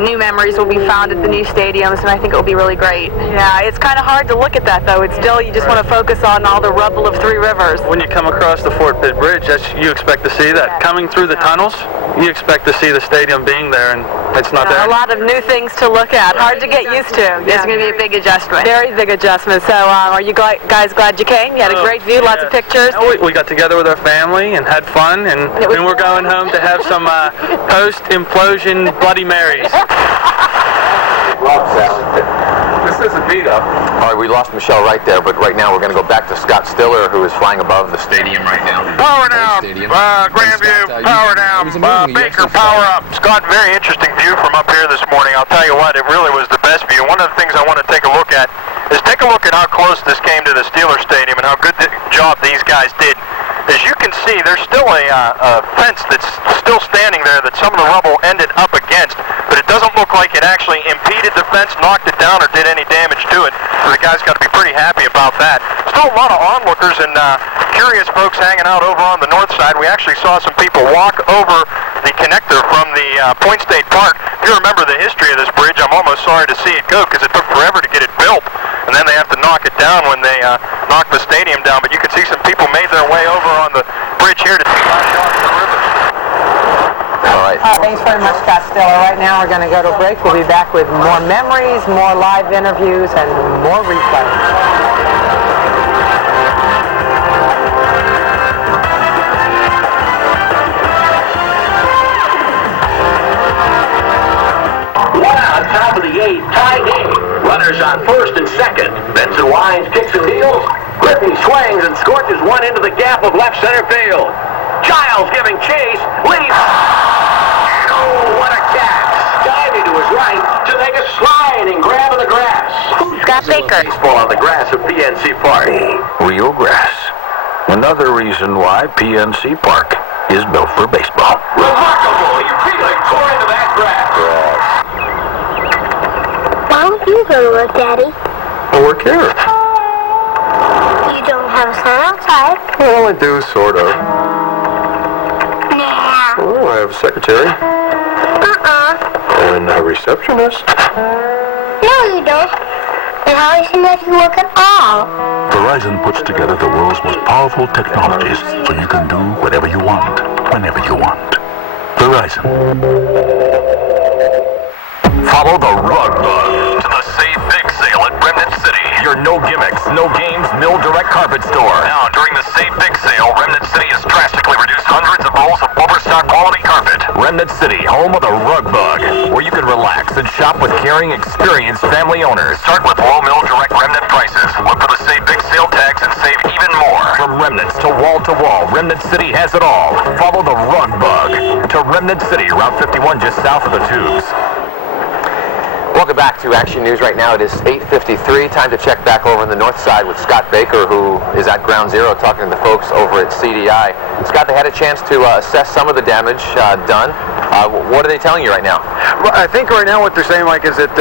new memories will be found at the new stadiums, and I think it will be really great. Yeah, it's kind of hard to look at that, though. It's still, you just want to focus on all the rubble of Three Rivers. When you come across the Fort Pitt Bridge, you expect to see that. Coming through the tunnels, you expect to see the stadium being there, and It's not there. A lot of new things to look at. Hard to get used to. It's going to be a big adjustment. Very big adjustment. So are you guys glad you came? You had a great view, lots of pictures. We got together with our family and had fun, and we're going home to have some post-implosion Bloody Marys. This is a beat-up. All right, we lost Michelle right there, but right now we're going to go back to Scott Stiller, who is flying above the stadium right now. Power down, Grandview, power down, Baker, power up. Scott, very interesting view from up here this morning. I'll tell you what, it really was the best view. One of the things I want to take a look at is take a look at how close this came to the Steelers Stadium and how good the job these guys did. As you can see, there's still a fence that's still standing there that some of the rubble ended up against, but it doesn't look like it actually impeded the fence, knocked it down, or did any damage to it. So the guys got to be pretty happy about that. Still a lot of onlookers and curious folks hanging out over on the north side. We actually saw some people walk over the connector from the Point State Park. If you remember the history of this bridge, I'm almost sorry to see it go because it took forever to get it built, and then they have to knock it down when they knock the stadium down. But you can see some people made their way over on the bridge here to take a shot at the river. All right. Thanks very much, Scott Stiller. Right now we're going to go to a break. We'll be back with more memories, more live interviews, and more replays. Top of the eighth, tie game. Runners on first and second. Benson winds, kicks and deals. Griffey swings and scorches one into the gap of left center field. Giles giving chase. Leads. Oh, what a catch. Diving to his right to make a sliding grab of the grass. Scott Baker. Baseball on the grass of PNC Park. Real grass. Another reason why PNC Park is built for baseball. Remarkable. You feel it tore into that grass. Why don't you go to work, Daddy? I work here. You don't have a son outside. Well, I do, sort of. Nah. Oh, I have a secretary. And a receptionist. No, you don't. And how does he let you work at all? Verizon puts together the world's most powerful technologies so you can do whatever you want, whenever you want. Verizon. Follow the rug bug to the Save Big Sale at Remnant City. Your no gimmicks, no games, mill direct carpet store. Now, during the Save Big Sale, Remnant City has drastically reduced hundreds of rolls of overstock quality carpet. Remnant City, home of the rug bug, where you can relax and shop with caring, experienced family owners. Start with low mill direct Remnant prices. Look for the Save Big Sale tags and save even more. From remnants to wall, Remnant City has it all. Follow the rug bug to Remnant City, Route 51, just south of the Tubes. Welcome back to Action News. Right now it is 8:53. Time to check back over on the north side with Scott Baker, who is at Ground Zero talking to the folks over at CDI. Scott, they had a chance to assess some of the damage done. What are they telling you right now? Well, I think right now what they're saying, Mike, is that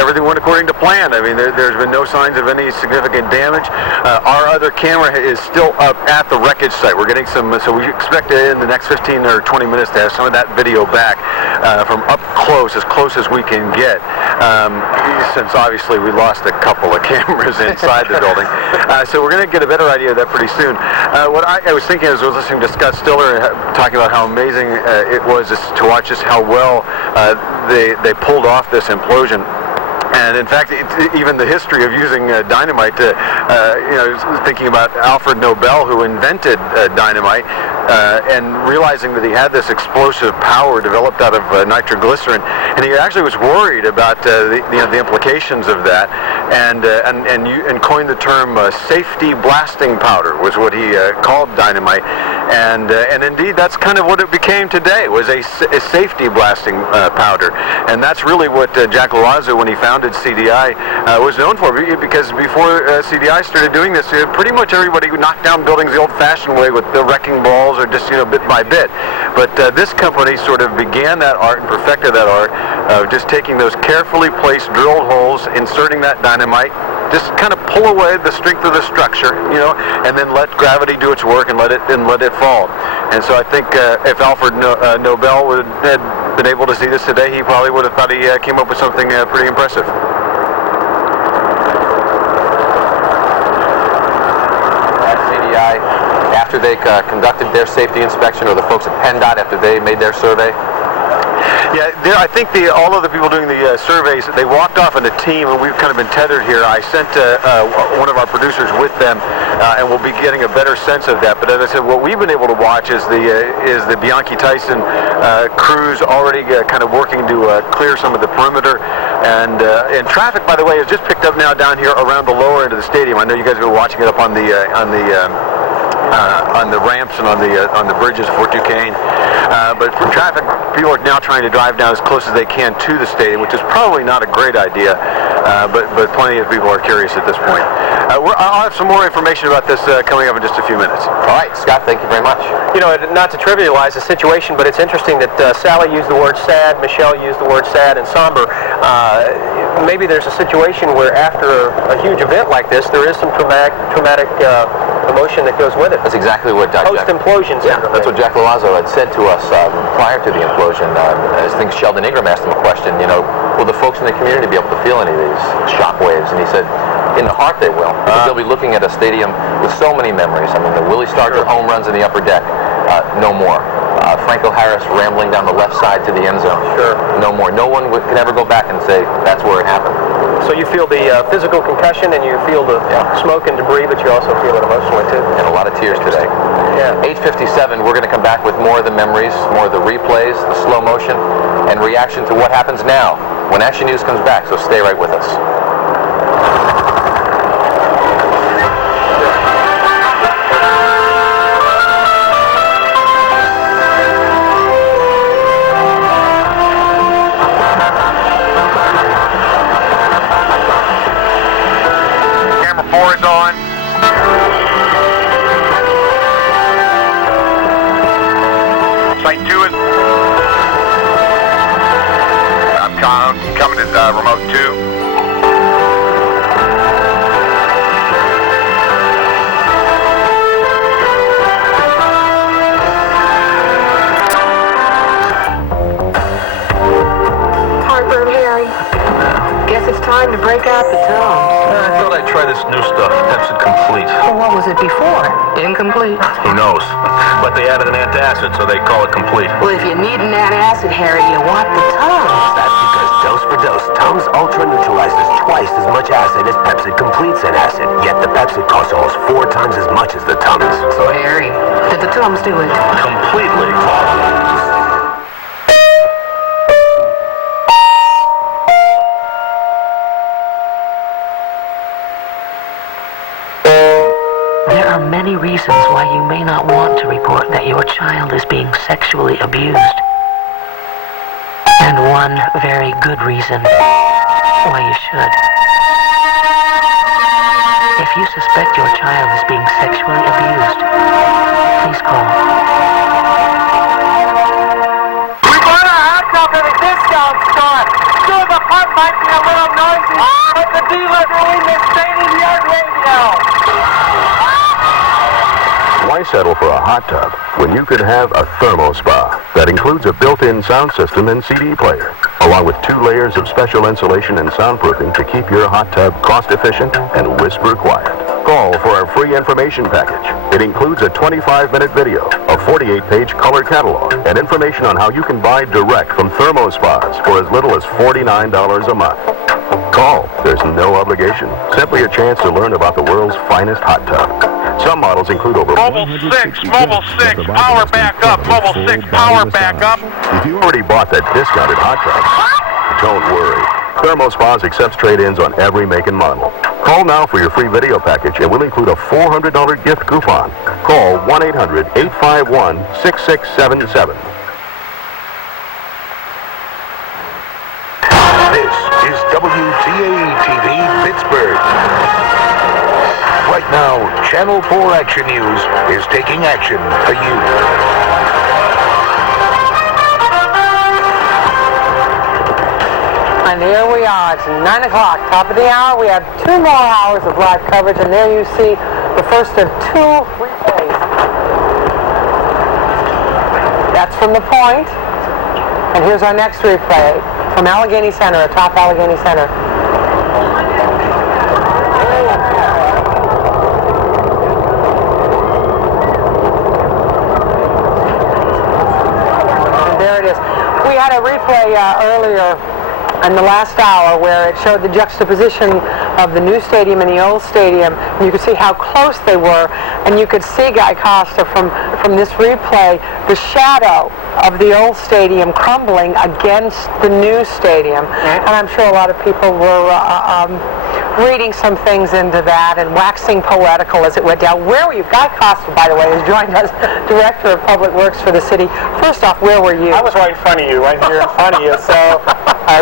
everything went according to plan. I mean, there's been no signs of any significant damage. Our other camera is still up at the wreckage site. We're getting some, so we expect in the next 15 or 20 minutes to have some of that video back from up close as we can get. Since obviously we lost a couple of cameras inside the building. So we're going to get a better idea of that pretty soon. What I was thinking as I was listening to Scott Stiller talking about how amazing it was to watch just how well they pulled off this implosion. And in fact, even the history of using dynamite, thinking about Alfred Nobel, who invented dynamite, and realizing that he had this explosive power developed out of nitroglycerin, and he actually was worried about the implications of that, and coined the term safety blasting powder, was what he called dynamite, and indeed that's kind of what it became today, was a safety blasting powder, and that's really what Jack Loazzo, when he founded CDI, was known for, because before CDI started doing this, pretty much everybody knocked down buildings the old-fashioned way with the wrecking balls or just bit by bit. But this company sort of began that art and perfected that art of just taking those carefully placed drilled holes, inserting that dynamite, just kind of pull away the strength of the structure, and then let gravity do its work and let it fall. And so I think if Alfred Nobel had been able to see this today, he probably would have thought he came up with something pretty impressive. CDI, after they conducted their safety inspection, or the folks at PennDOT after they made their survey? Yeah, I think all of the people doing the surveys, they walked off in a team, and we've kind of been tethered here. I sent one of our producers with them, and we'll be getting a better sense of that. But as I said, what we've been able to watch is the Bianchi Tyson crews already kind of working to clear some of the perimeter. And traffic, by the way, has just picked up now down here around the lower end of the stadium. I know you guys have been watching it up on the ramps and on the bridges of Fort Duquesne. But for traffic, people are now trying to drive down as close as they can to the stadium, which is probably not a great idea. But plenty of people are curious at this point. I'll have some more information about this coming up in just a few minutes. All right, Scott, thank you very much. You know, not to trivialize the situation, but it's interesting that Sally used the word sad, Michelle used the word sad and somber. Maybe there's a situation where after a huge event like this, there is some traumatic emotion that goes with it. That's exactly what post-implosion syndrome. That's what Jack Loazzo had said to us prior to the implosion. I think Sheldon Ingram asked him a question, will the folks in the community be able to feel any of these shock waves? And he said, in the heart they will. Because they'll be looking at a stadium with so many memories. I mean, the Willie Stargell home runs in the upper deck, no more. Franco Harris rambling down the left side to the end zone, no more. No one can ever go back and say that's where it happened. So you feel the physical concussion and you feel the smoke and debris, but you also feel it emotionally too. And a lot of tears today. Yeah. 8:57, we're going to come back with more of the memories, more of the replays, the slow motion, and reaction to what happens now when Action News comes back, so stay right with us. Coming to remote 2. Heartburn, Harry. Guess it's time to break out the tongue. I thought I'd try this new stuff, Pepsid Complete. Well, what was it before? Incomplete. Who knows? But they added an antacid, so they call it Complete. Well, if you need an antacid, Harry, you want the Tums. That's because dose for dose, Tums Ultra neutralizes twice as much acid as Pepsid Complete's in acid. Yet the Pepsid costs almost 4 times as much as the Tums. So, Harry, did the Tums do it? Completely. There are many reasons why you may not want to report that your child is being sexually abused. And one very good reason why you should. If you suspect your child is being sexually abused, please call. We bought a hot tub at a discount store. Sure, the pump might be a little noisy, but the dealer really is state-of-the-art radio. Why settle for a hot tub when you could have a thermo spa that includes a built-in sound system and CD player, along with 2 layers of special insulation and soundproofing to keep your hot tub cost-efficient and whisper quiet? Call for our free information package. It includes a 25-minute video, a 48-page color catalog, and information on how you can buy direct from thermo spas for as little as $49 a month. Call. There's no obligation. Simply a chance to learn about the world's finest hot tub. Some models include over... Mobile 6, Mobile 6, power back up, Mobile 6, power back up. If you already bought that discounted hot tub, don't worry. Thermo Spas accepts trade-ins on every make and model. Call now for your free video package and we'll include a $400 gift coupon. Call 1-800-851-6677. This is WTAE-TV Pittsburgh. Right now, Channel 4 Action News is taking action to you. And here we are. It's 9 o'clock, top of the hour. We have 2 more hours of live coverage, and there you see the first of 2 replays. That's from the point. And here's our next replay from Allegheny Center, atop Allegheny Center. We had a replay earlier in the last hour where it showed the juxtaposition of the new stadium and the old stadium. And you could see how close they were, and you could see, Guy Costa, from this replay, the shadow of the old stadium crumbling against the new stadium. And I'm sure a lot of people were reading some things into that and waxing poetical as it went down. Where were you? Guy Costa, by the way, has joined us, Director of Public Works for the city. First off, where were you? I was right in front of you, right here in front of you. So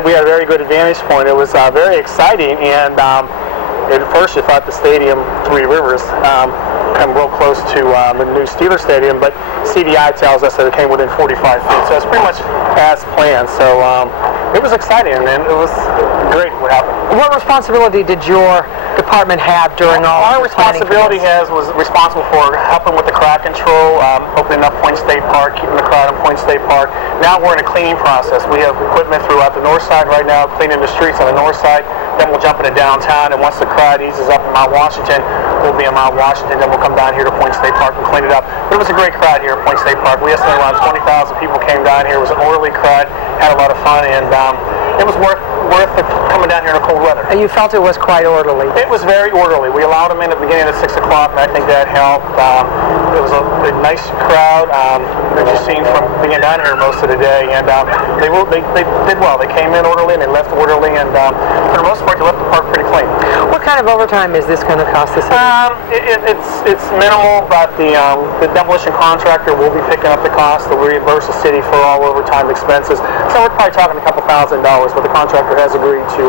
we had a very good advantage point. It was very exciting, and at first you thought the stadium, Three Rivers, come real close to the new Steelers Stadium, but CDI tells us that it came within 45 feet. So it's pretty much as planned. So it was exciting, and it was great what happened. What responsibility did your department have during all Our responsibility was responsible for helping with the crowd control, opening up Point State Park, keeping the crowd in Point State Park. Now we're in a cleaning process. We have equipment throughout the north side right now, cleaning the streets on the north side. Then we'll jump into downtown, and once the crowd eases up in Mount Washington, we'll be in Mount Washington. Then we'll come down here to Point State Park and clean it up. But it was a great crowd here at Point State Park. We estimate around 20,000 people came down here. It was an orderly crowd, had a lot of fun, and it was worth it coming down here in the cold weather. And you felt it was quite orderly? It was very orderly. We allowed them in at the beginning at 6 o'clock, and I think that helped. It was a nice crowd, as you've seen from being down here most of the day, and they did well. They came in orderly, and they left orderly, and for the most part, they left the park pretty clean. What kind of overtime is this going to cost the city? It's minimal, but the demolition contractor will be picking up the cost. They'll reimburse the city for all overtime expenses. So we're probably talking a couple $1,000, but the contractor has agreed to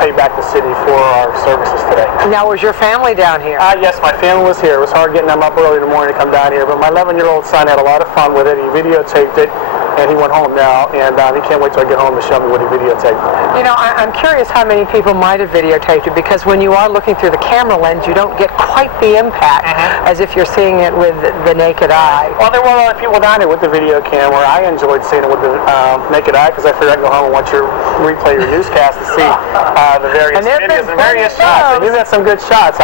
pay back the city for our services today. Now, was your family down here? Yes, my family was here. It was hard getting them up early in the morning to come down here, but my 11-year-old son had a lot of fun with it. He videotaped it, and he went home now, and he can't wait till I get home to show me what he videotaped. You know, I'm curious how many people might have videotaped it, because when you are looking through the camera lens, you don't get quite the impact as if you're seeing it with the naked eye. Well, there were a lot of people down here with the video camera. I enjoyed seeing it with the naked eye, because I figured I'd go home and watch your replay your newscast to see the various videos and various shots. And you've got some good shots.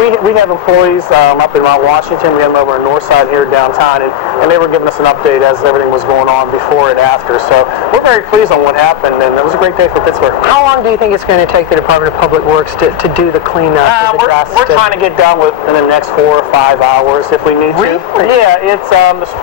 We have employees up in Mount Washington. We have them over in the north side here downtown, and they were giving us an update as everything was going on before and after. So we're very pleased on what happened, and it was a great day for Pittsburgh. How long do you think it's going to take the Department of Public Works to do the cleanup? We're trying to get done within the next 4 or 5 hours if we need to. Really? Yeah, it's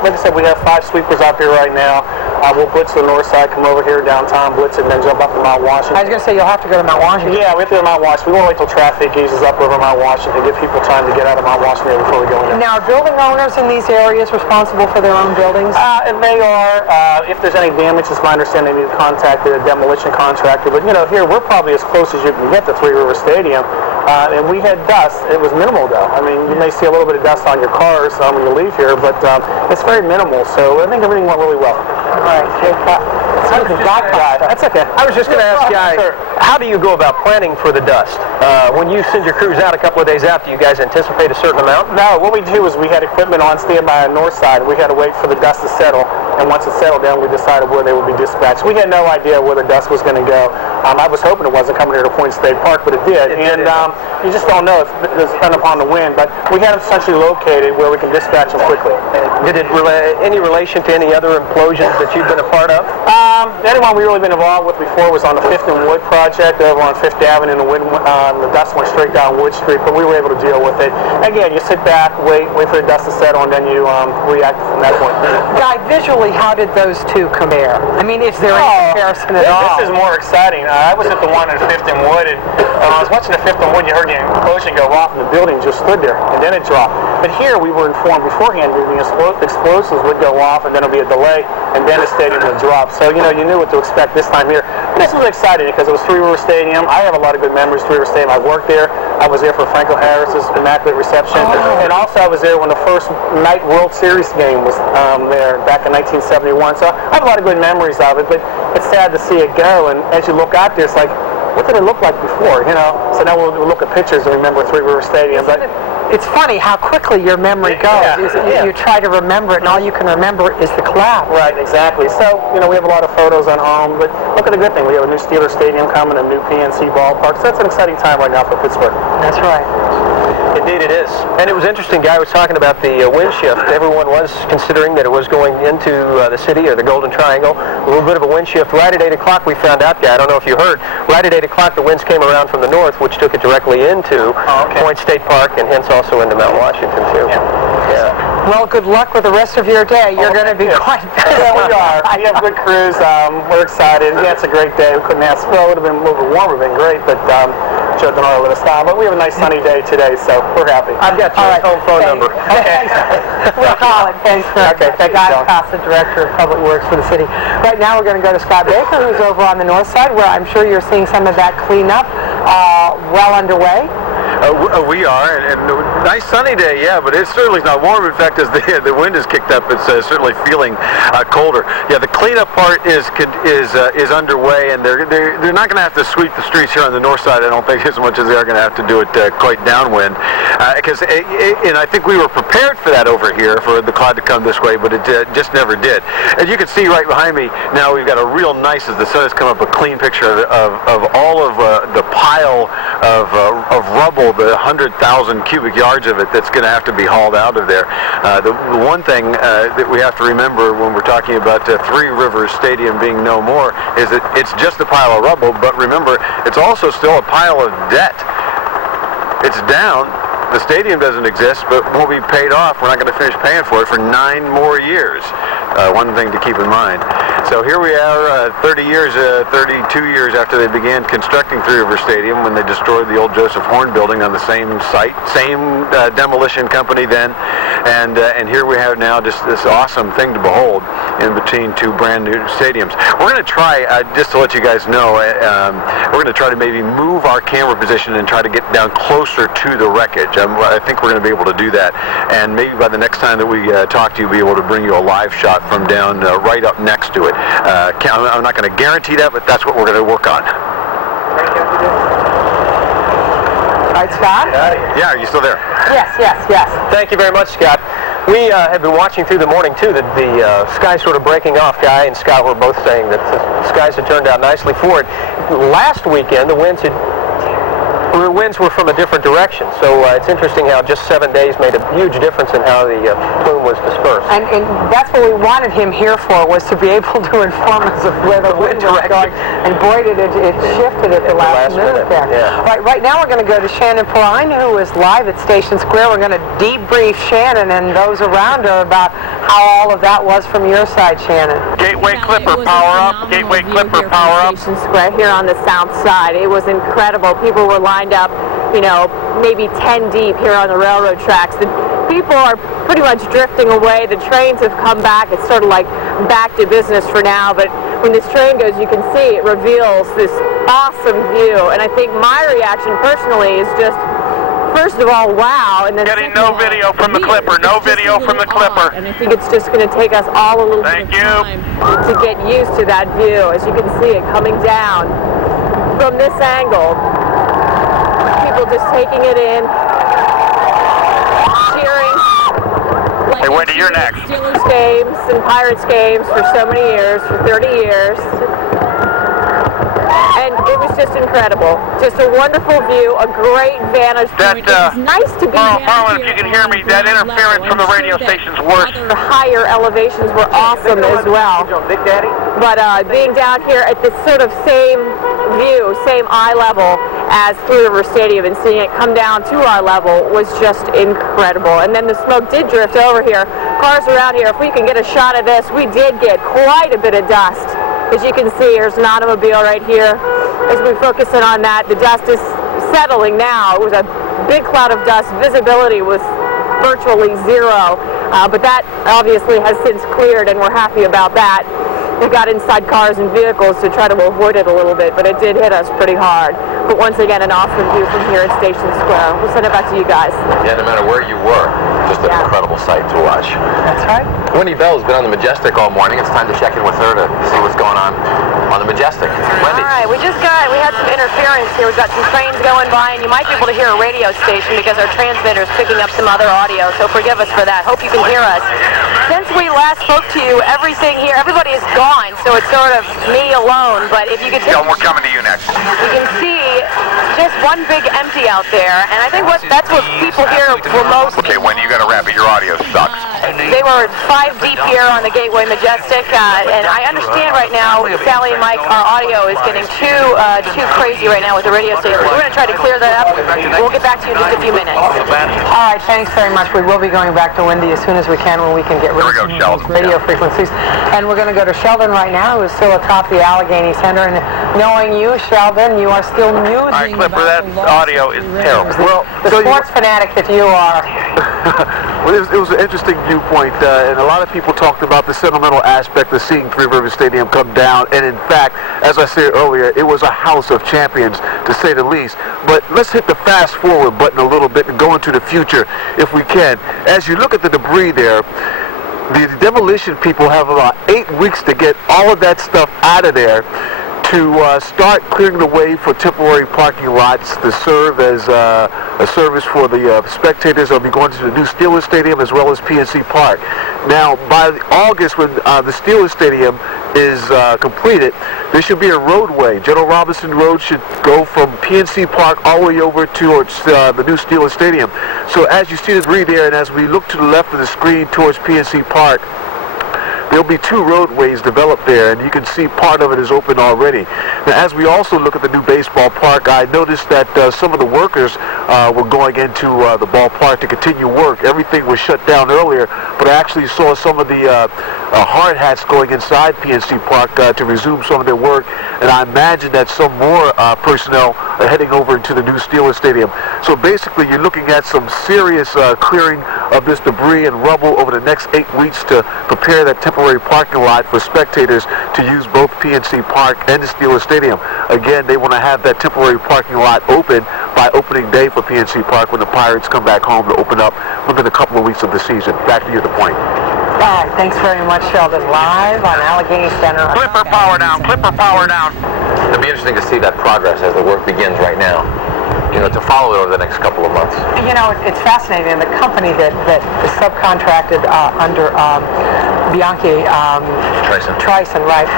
like I said, we have 5 sweepers out here right now. We'll blitz the north side, come over here downtown, blitz it, and then jump up to Mount Washington. I was going to say you'll have to go to Mount Washington. Yeah, we have to go to Mount Washington. We won't wait till traffic eases up over Mount Washington to give people time to get out of Mount Washington before we go in there. Now, are building owners in these areas responsible for their own buildings? And they are. If there's any damage, it's my understanding they need to contact the demolition contractor. But, you know, here we're probably as close as you can get to Three River Stadium. And we had dust. It was minimal, though. I mean, you may see a little bit of dust on your cars when you leave here, but it's very minimal. So I think everything went really well. All right. That's okay. I was just going to ask Guy, how do you go about planning for the dust? When you send your crews out a couple of days out, do you guys anticipate a certain amount? No, what we do is we had equipment on standby on the north side. We had to wait for the dust to settle, and once it settled down, we decided where they would be dispatched. We had no idea where the dust was going to go. I was hoping it wasn't coming here to Point State Park, but it did. And you just don't know. It's dependent upon the wind. But we had them essentially located where we can dispatch them quickly. Did it any relation to any other implosions that you've been a part of? The only one we really been involved with before was on the 5th and Wood project over on 5th Avenue, and the dust went straight down Wood Street, but we were able to deal with it. Again, you sit back, wait for the dust to settle, and then you react from that point. Guy, visually, how did those two compare? I mean, is there any comparison at all? This is more exciting. I was at the one at 5th and Wood, and when I was watching the 5th and Wood, you heard the implosion go off, and the building just stood there, and then it dropped. But here, we were informed beforehand that the explosives would go off, and then there'll be a delay, and then the stadium would drop. So, you know, you knew what to expect this time here. This was exciting because it was Three River Stadium. I have a lot of good memories of Three River Stadium. I worked there. I was there for Franco Harris's Immaculate Reception. And also I was there when the first night World Series game was there back in 1971. So I have a lot of good memories of it, but it's sad to see it go. And as you look out there, it's like, what did it look like before, you know? So now we'll look at pictures and remember Three River Stadium. But it's funny how quickly your memory goes. You try to remember it, and all you can remember is the collapse. Right, exactly. So, you know, we have a lot of photos on home, but look at the good thing. We have a new Steelers Stadium coming, a new PNC ballpark. So that's an exciting time right now for Pittsburgh. That's right. Indeed it is. And it was interesting, Guy was talking about the wind shift. Everyone was considering that it was going into the city or the Golden Triangle. A little bit of a wind shift. Right at 8 o'clock we found out, Guy, I don't know if you heard, right at 8 o'clock the winds came around from the north, which took it directly into Point State Park and hence also into Mount Washington, too. Yeah. Well, good luck with the rest of your day. You're going to be quite busy. Yeah, we are. We have good crews. We're excited. Yeah, it's a great day. We couldn't ask. Well, it would have been a little bit warmer, would have been great, but judging our little style. But we have a nice sunny day today, so we're happy. I've got your home phone number. Okay. We'll call it. Thanks for Scott Costa, Director of Public Works for the city. Right now we're going to go to Scott Baker, who's over on the north side, where I'm sure you're seeing some of that cleanup well underway. We are, and nice sunny day, yeah, but it certainly is not warm. In fact, as the wind is kicked up, it's certainly feeling colder. Yeah, the cleanup part is underway, and they're not going to have to sweep the streets here on the north side, I don't think, as much as they are going to have to do it quite downwind. And I think we were prepared for that over here, for the cloud to come this way, but it just never did. As you can see right behind me, now we've got a real nice, as the sun has come up, a clean picture of all of the pile of rubble, the 100,000 cubic yards of it that's going to have to be hauled out of there. The one thing that we have to remember when we're talking about Three Rivers Stadium being no more is that it's just a pile of rubble, but remember, it's also still a pile of debt. It's down. The stadium doesn't exist, but won't be paid off. We're not going to finish paying for it for 9 more years. One thing to keep in mind. So here we are, 32 years after they began constructing Three River Stadium, when they destroyed the old Joseph Horn building on the same site, same demolition company then, and here we have now just this awesome thing to behold in between two brand new stadiums. We're going to try, just to let you guys know, we're going to try to maybe move our camera position and try to get down closer to the wreckage. I think we're going to be able to do that, and maybe by the next time that we talk to you, we'll be able to bring you a live shot from down right up next to it. I'm not going to guarantee that, but that's what we're going to work on. All right, Scott? Yeah, are you still there? Yes. Thank you very much, Scott. We have been watching through the morning, too, that the sky's sort of breaking off. Guy and Scott were both saying that the skies had turned out nicely for it. Last weekend, the winds were from a different direction, so it's interesting how just 7 days made a huge difference in how the plume was dispersed. And that's what we wanted him here for, was to be able to inform us of where the wind was going. And boy, did it shifted at the last minute there. Yeah. Right now we're going to go to Shannon Perrine, who is live at Station Square. We're going to debrief Shannon and those around her about how all of that was from your side, Shannon. Gateway Clipper, power up. Gateway Clipper, power up. Station Square here on the south side. It was incredible. People were lined up, maybe 10 deep here on the railroad tracks. The people are pretty much drifting away. The trains have come back. It's sort of like back to business for now, but when this train goes, you can see it reveals this awesome view. And I think my reaction personally is just, first of all, wow. And then getting no video from the Clipper. No video from the Clipper. And I think it's just going to take us all a little bit of time to get used to that view. As you can see it coming down from this angle. People just taking it in, cheering. Hey, Wendy, you're next. Steelers games and Pirates games for so many years, for 30 years. And it was just incredible. Just a wonderful view, a great vantage point. It's nice to be down Harlan, here. if you can hear me, that interference from the radio station's worse. The higher elevations were awesome as well. But being down here at this sort of same view, same eye level as Three River Stadium, and seeing it come down to our level was just incredible. And then the smoke did drift over here. Cars around here, if we can get a shot of this, we did get quite a bit of dust. As you can see, there's an automobile right here. As we focus in on that, the dust is settling now. It was a big cloud of dust. Visibility was virtually zero, but that obviously has since cleared, and we're happy about that. We got inside cars and vehicles to try to avoid it a little bit, but it did hit us pretty hard. But once again, an awesome view from here at Station Square. We'll send it back to you guys. Yeah, no matter where you were, just an incredible sight to watch. That's right. Wendy Bell's been on the Majestic all morning. It's time to check in with her to see what's going on the Majestic. Wendy. All right, we had some interference here. We've got some trains going by, and you might be able to hear a radio station because our transmitter's picking up some other audio, so forgive us for that. Hope you can hear us. Since we last spoke to you, everything here, everybody is gone, so it's sort of me alone, but if you could take... We're coming to you next. You can see just one big empty out there, and I think that's what people here were most. Okay, Wendy, you got to wrap it. Your audio sucks. They were 5 deep here on the Gateway Majestic, and I understand right now, Sally and Mike, our audio is getting too crazy right now with the radio station. We're going to try to clear that up. We'll get back to you in just a few minutes. All right, thanks very much. We will be going back to Wendy as soon as we can when we can get rid of those radio frequencies. And we're going to go to Sheldon right now, who's still atop the Allegheny Center. And knowing you, Sheldon, you are still musing. All right, Clipper, that audio is terrible. Well, the sports fanatic that you are. Well, it was an interesting viewpoint, and a lot of people talked about the sentimental aspect of seeing Three Rivers Stadium come down, and in fact, as I said earlier, it was a house of champions, to say the least. But let's hit the fast-forward button a little bit and go into the future, if we can. As you look at the debris there, the demolition people have about 8 weeks to get all of that stuff out of there, to start clearing the way for temporary parking lots to serve as a service for the spectators that will be going to the new Steelers Stadium as well as PNC Park. Now, by August, when the Steelers Stadium is completed, there should be a roadway. General Robinson Road should go from PNC Park all the way over towards the new Steelers Stadium. So as you see the debris there, and as we look to the left of the screen towards PNC Park, there'll be 2 roadways developed there, and you can see part of it is open already. Now, as we also look at the new baseball park, I noticed that some of the workers were going into the ballpark to continue work. Everything was shut down earlier, but I actually saw some of the hard hats going inside PNC Park to resume some of their work, and I imagine that some more personnel are heading over into the new Steelers Stadium. So basically, you're looking at some serious clearing of this debris and rubble over the next 8 weeks to prepare that temporary parking lot for spectators to use both PNC Park and the Steelers Stadium. Again, they want to have that temporary parking lot open by opening day for PNC Park when the Pirates come back home to open up within a couple of weeks of the season. Back to you, the point. All right, thanks very much, Sheldon. Live on Allegheny Center. Clipper power down, Clipper power down. It'll be interesting to see that progress as the work begins right now. You know, to follow it over the next couple of months. You know, it's fascinating. The company that is subcontracted under Bianchi, Trison, right?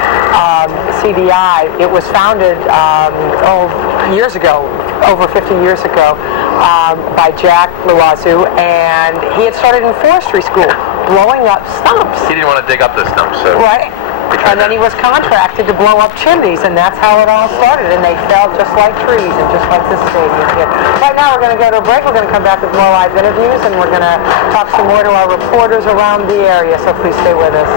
CDI. It was founded years ago, over 50 years ago, by Jack Loiseau, and he had started in forestry school, blowing up stumps. He didn't want to dig up the stumps, so. Right. And then he was contracted to blow up chimneys, and that's how it all started. And they fell just like trees, and just like this stadium here. Right now, we're going to go to a break. We're going to come back with more live interviews, and we're going to talk some more to our reporters around the area. So please stay with us.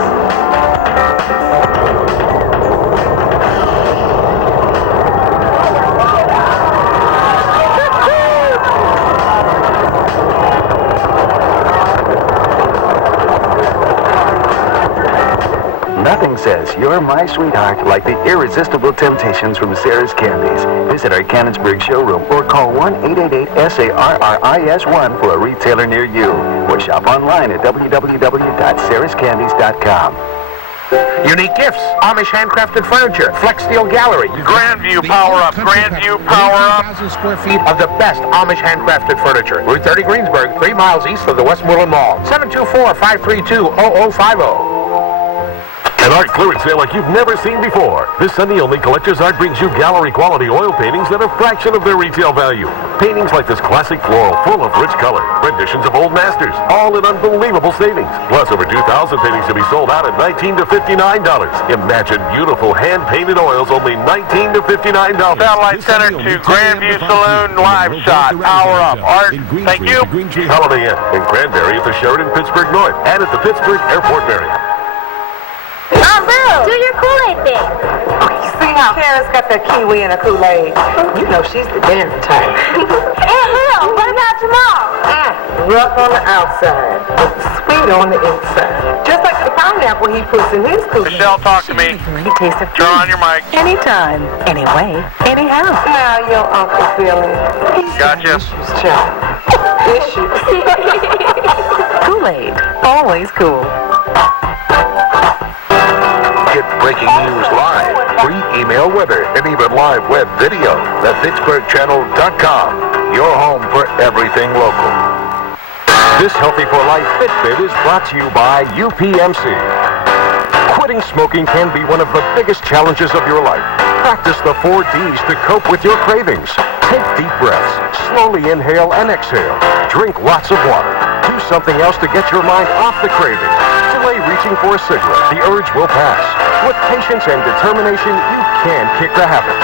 Nothing says "You're my sweetheart" like the irresistible temptations from Sarah's Candies. Visit our Cannonsburg showroom or call 1-888-SARRIS-1 for a retailer near you. Or shop online at www.sarahscandies.com. Unique gifts, Amish handcrafted furniture, Flex Steel Gallery. Grandview power up, Grandview power up. 1,000 square feet of the best Amish handcrafted furniture. Route 30 Greensburg, 3 miles east of the Westmoreland Mall. 724-532-0050. An art clearance sale like you've never seen before. This Sunday-only Collector's Art brings you gallery-quality oil paintings at a fraction of their retail value. Paintings like this classic floral full of rich color. Renditions of old masters, all at unbelievable savings. Plus, over 2,000 paintings to be sold out at $19 to $59. Imagine beautiful hand-painted oils, only $19 to $59. Satellite Center to Grandview Saloon live shot. Power up. Art, thank you. Holiday Inn in Cranberry at the Sheridan Pittsburgh North and at the Pittsburgh Airport Barrier. Do your Kool-Aid thing. See how Kara's got that kiwi and a Kool-Aid. You know she's the damn type. Hey, Bill, what about tomorrow? Rough on the outside, sweet on the inside. Just like the pineapple he puts in his Kool-Aid. Michelle, talk to me. Turn on your mic. Anytime, anyway, anyhow. Now your Uncle Billy. Gotcha. Issues. Kool-Aid, always cool. Get breaking news live, free email weather, and even live web video. ThePittsburghChannel.com, your home for everything local. This Healthy for Life Fitbit is brought to you by UPMC. Quitting smoking can be one of the biggest challenges of your life. Practice the 4 Ds to cope with your cravings. Take deep breaths. Slowly inhale and exhale. Drink lots of water. Do something else to get your mind off the craving. Delay reaching for a cigarette. The urge will pass. With patience and determination, you can kick the habit.